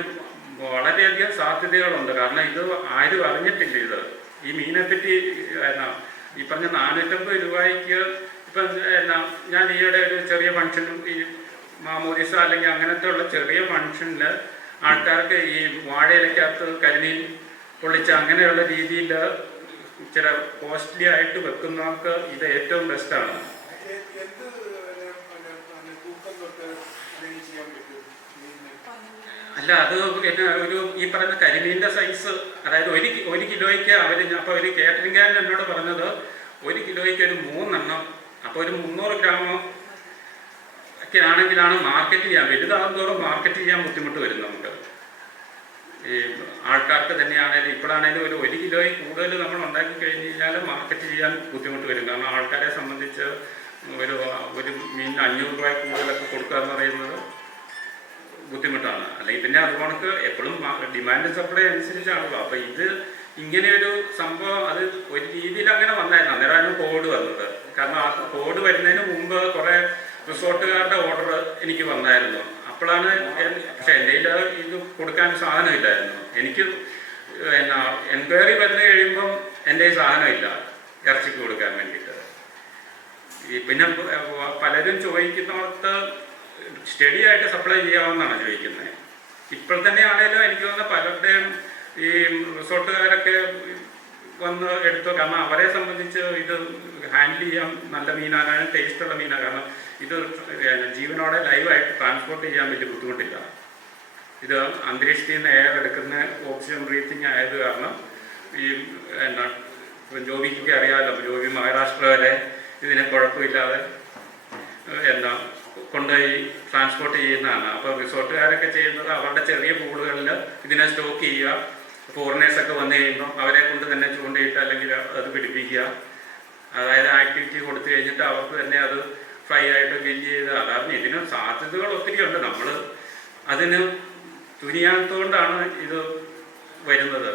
വളരെയധികം സാധ്യതകളുണ്ട്. കാരണം ഇത് ആരും അറിഞ്ഞിട്ടില്ല. ഈ മീനെപ്പറ്റി ഈ പറഞ്ഞ 450 രൂപയ്ക്ക് ഇപ്പം ഞാൻ ഈയിടെ ഒരു ചെറിയ ഫംഗ്ഷനും ഈ മാമോദിസ അല്ലെങ്കിൽ അങ്ങനത്തെ ഉള്ള ചെറിയ ഫംഗ്ഷനിൽ ആൾക്കാർക്ക് ഈ വാഴയിലക്കകത്ത് കരിമീൻ പൊള്ളിച്ച് അങ്ങനെയുള്ള രീതിയിൽ ചില കോസ്റ്റ്ലി ആയിട്ട് വെക്കുന്നവർക്ക് ഇത് ഏറ്റവും ബെസ്റ്റാണ്. അല്ല, അത് ഒരു ഈ പറയുന്ന കരിമീൻ്റെ സൈസ്, അതായത് ഒരു കിലോയ്ക്ക് അവർ, അപ്പോൾ ഒരു കാറ്ററിംഗുകാരൻ എന്നോട് പറഞ്ഞത് 1 കിലോയ്ക്ക് ഒരു 3 എണ്ണം, അപ്പോൾ ഒരു 300 ഗ്രാം ഒക്കെ ആണെങ്കിലാണ് മാർക്കറ്റ് ചെയ്യാൻ, വലുതാകുന്നതോറും മാർക്കറ്റ് ചെയ്യാൻ ബുദ്ധിമുട്ട് വരും നമുക്ക്. ഈ ആൾക്കാർക്ക് തന്നെയാണേലും ഇപ്പോഴാണേലും ഒരു 1 കിലോയിൽ കൂടുതൽ നമ്മൾ ഉണ്ടാക്കി കഴിഞ്ഞ് കഴിഞ്ഞാൽ മാർക്കറ്റ് ചെയ്യാൻ ബുദ്ധിമുട്ട് വരും. കാരണം ആൾക്കാരെ സംബന്ധിച്ച് ഒരു മീനിന് 500 രൂപ കൂടുതലൊക്കെ കൊടുക്കുക എന്ന് പറയുന്നത് ബുദ്ധിമുട്ടാണ്. അല്ലെങ്കിൽ പിന്നെ അതുകൊണ്ട് എപ്പോഴും ഡിമാൻഡ് സപ്ലൈ അനുസരിച്ചാണല്ലോ. അപ്പോൾ ഇത് ഇങ്ങനെയൊരു സംഭവം അത് ഒരു രീതിയിൽ അങ്ങനെ വന്നായിരുന്നു. അന്നേരമാണ് കോവിഡ് വന്നത്. കാരണം ആ കോവിഡ് വരുന്നതിന് മുമ്പ് കുറേ റിസോർട്ടുകാരുടെ ഓർഡർ എനിക്ക് വന്നായിരുന്നു. അപ്പോഴാണ്, പക്ഷെ എൻ്റെ ഇത് കൊടുക്കാൻ സാധനമില്ലായിരുന്നു. എനിക്ക് എൻക്വയറി വന്നു കഴിയുമ്പം എൻ്റെ സാധനമില്ല ഇറച്ചിക്ക് കൊടുക്കാൻ വേണ്ടിയിട്ട്. പിന്നെ പലരും ചോദിക്കുന്നവർക്ക് സ്റ്റഡി ആയിട്ട് സപ്ലൈ ചെയ്യാമെന്നാണ് ചോദിക്കുന്നത്. ഇപ്പോൾ തന്നെ ആണെങ്കിലും എനിക്ക് തോന്നുന്ന പലരുടെയും ഈ റിസോർട്ടുകാരൊക്കെ വന്ന് എടുത്തു. കാരണം അവരെ സംബന്ധിച്ച് ഇത് ഹാൻഡിൽ ചെയ്യാൻ നല്ല മീനാണ്, ടേസ്റ്റുള്ള മീനാണ്. കാരണം ഇത് ജീവനോടെ ലൈവായിട്ട് ട്രാൻസ്പോർട്ട് ചെയ്യാൻ വലിയ ബുദ്ധിമുട്ടില്ല. ഇത് അന്തരീക്ഷത്തിൽ നിന്ന് എയർ എടുക്കുന്ന ഓക്സിജൻ ബ്രീത്തിങ് ആയത് കാരണം ഈ ജോബിക്ക് അറിയാമല്ലോ, ജോബി മഹാരാഷ്ട്ര വരെ ഇതിന് കുഴപ്പമില്ലാതെ കൊണ്ടുപോയി ട്രാൻസ്പോർട്ട് ചെയ്യുന്നതാണ്. അപ്പോൾ റിസോർട്ടുകാരൊക്കെ ചെയ്യുന്നത് അവരുടെ ചെറിയ പൂളുകളിൽ ഇതിനെ സ്റ്റോക്ക് ചെയ്യുക. ഫോറിനേഴ്സൊക്കെ വന്നു കഴിയുമ്പോൾ അവരെ കൊണ്ട് തന്നെ ചൂണ്ടയിട്ട് അല്ലെങ്കിൽ അത് പിടിപ്പിക്കുക. അതായത് ആക്ടിവിറ്റി കൊടുത്തു കഴിഞ്ഞിട്ട് അവർക്ക് തന്നെ അത് ഫ്രൈ ആയിട്ട് ഗ്രില്ല് ചെയ്ത്, അതാണ് ഇതിന് സാധ്യതകൾ ഒത്തിരി ഉണ്ട്. നമ്മൾ അതിന് തുനിയാത്തതുകൊണ്ടാണ് ഇത് വരുന്നത്.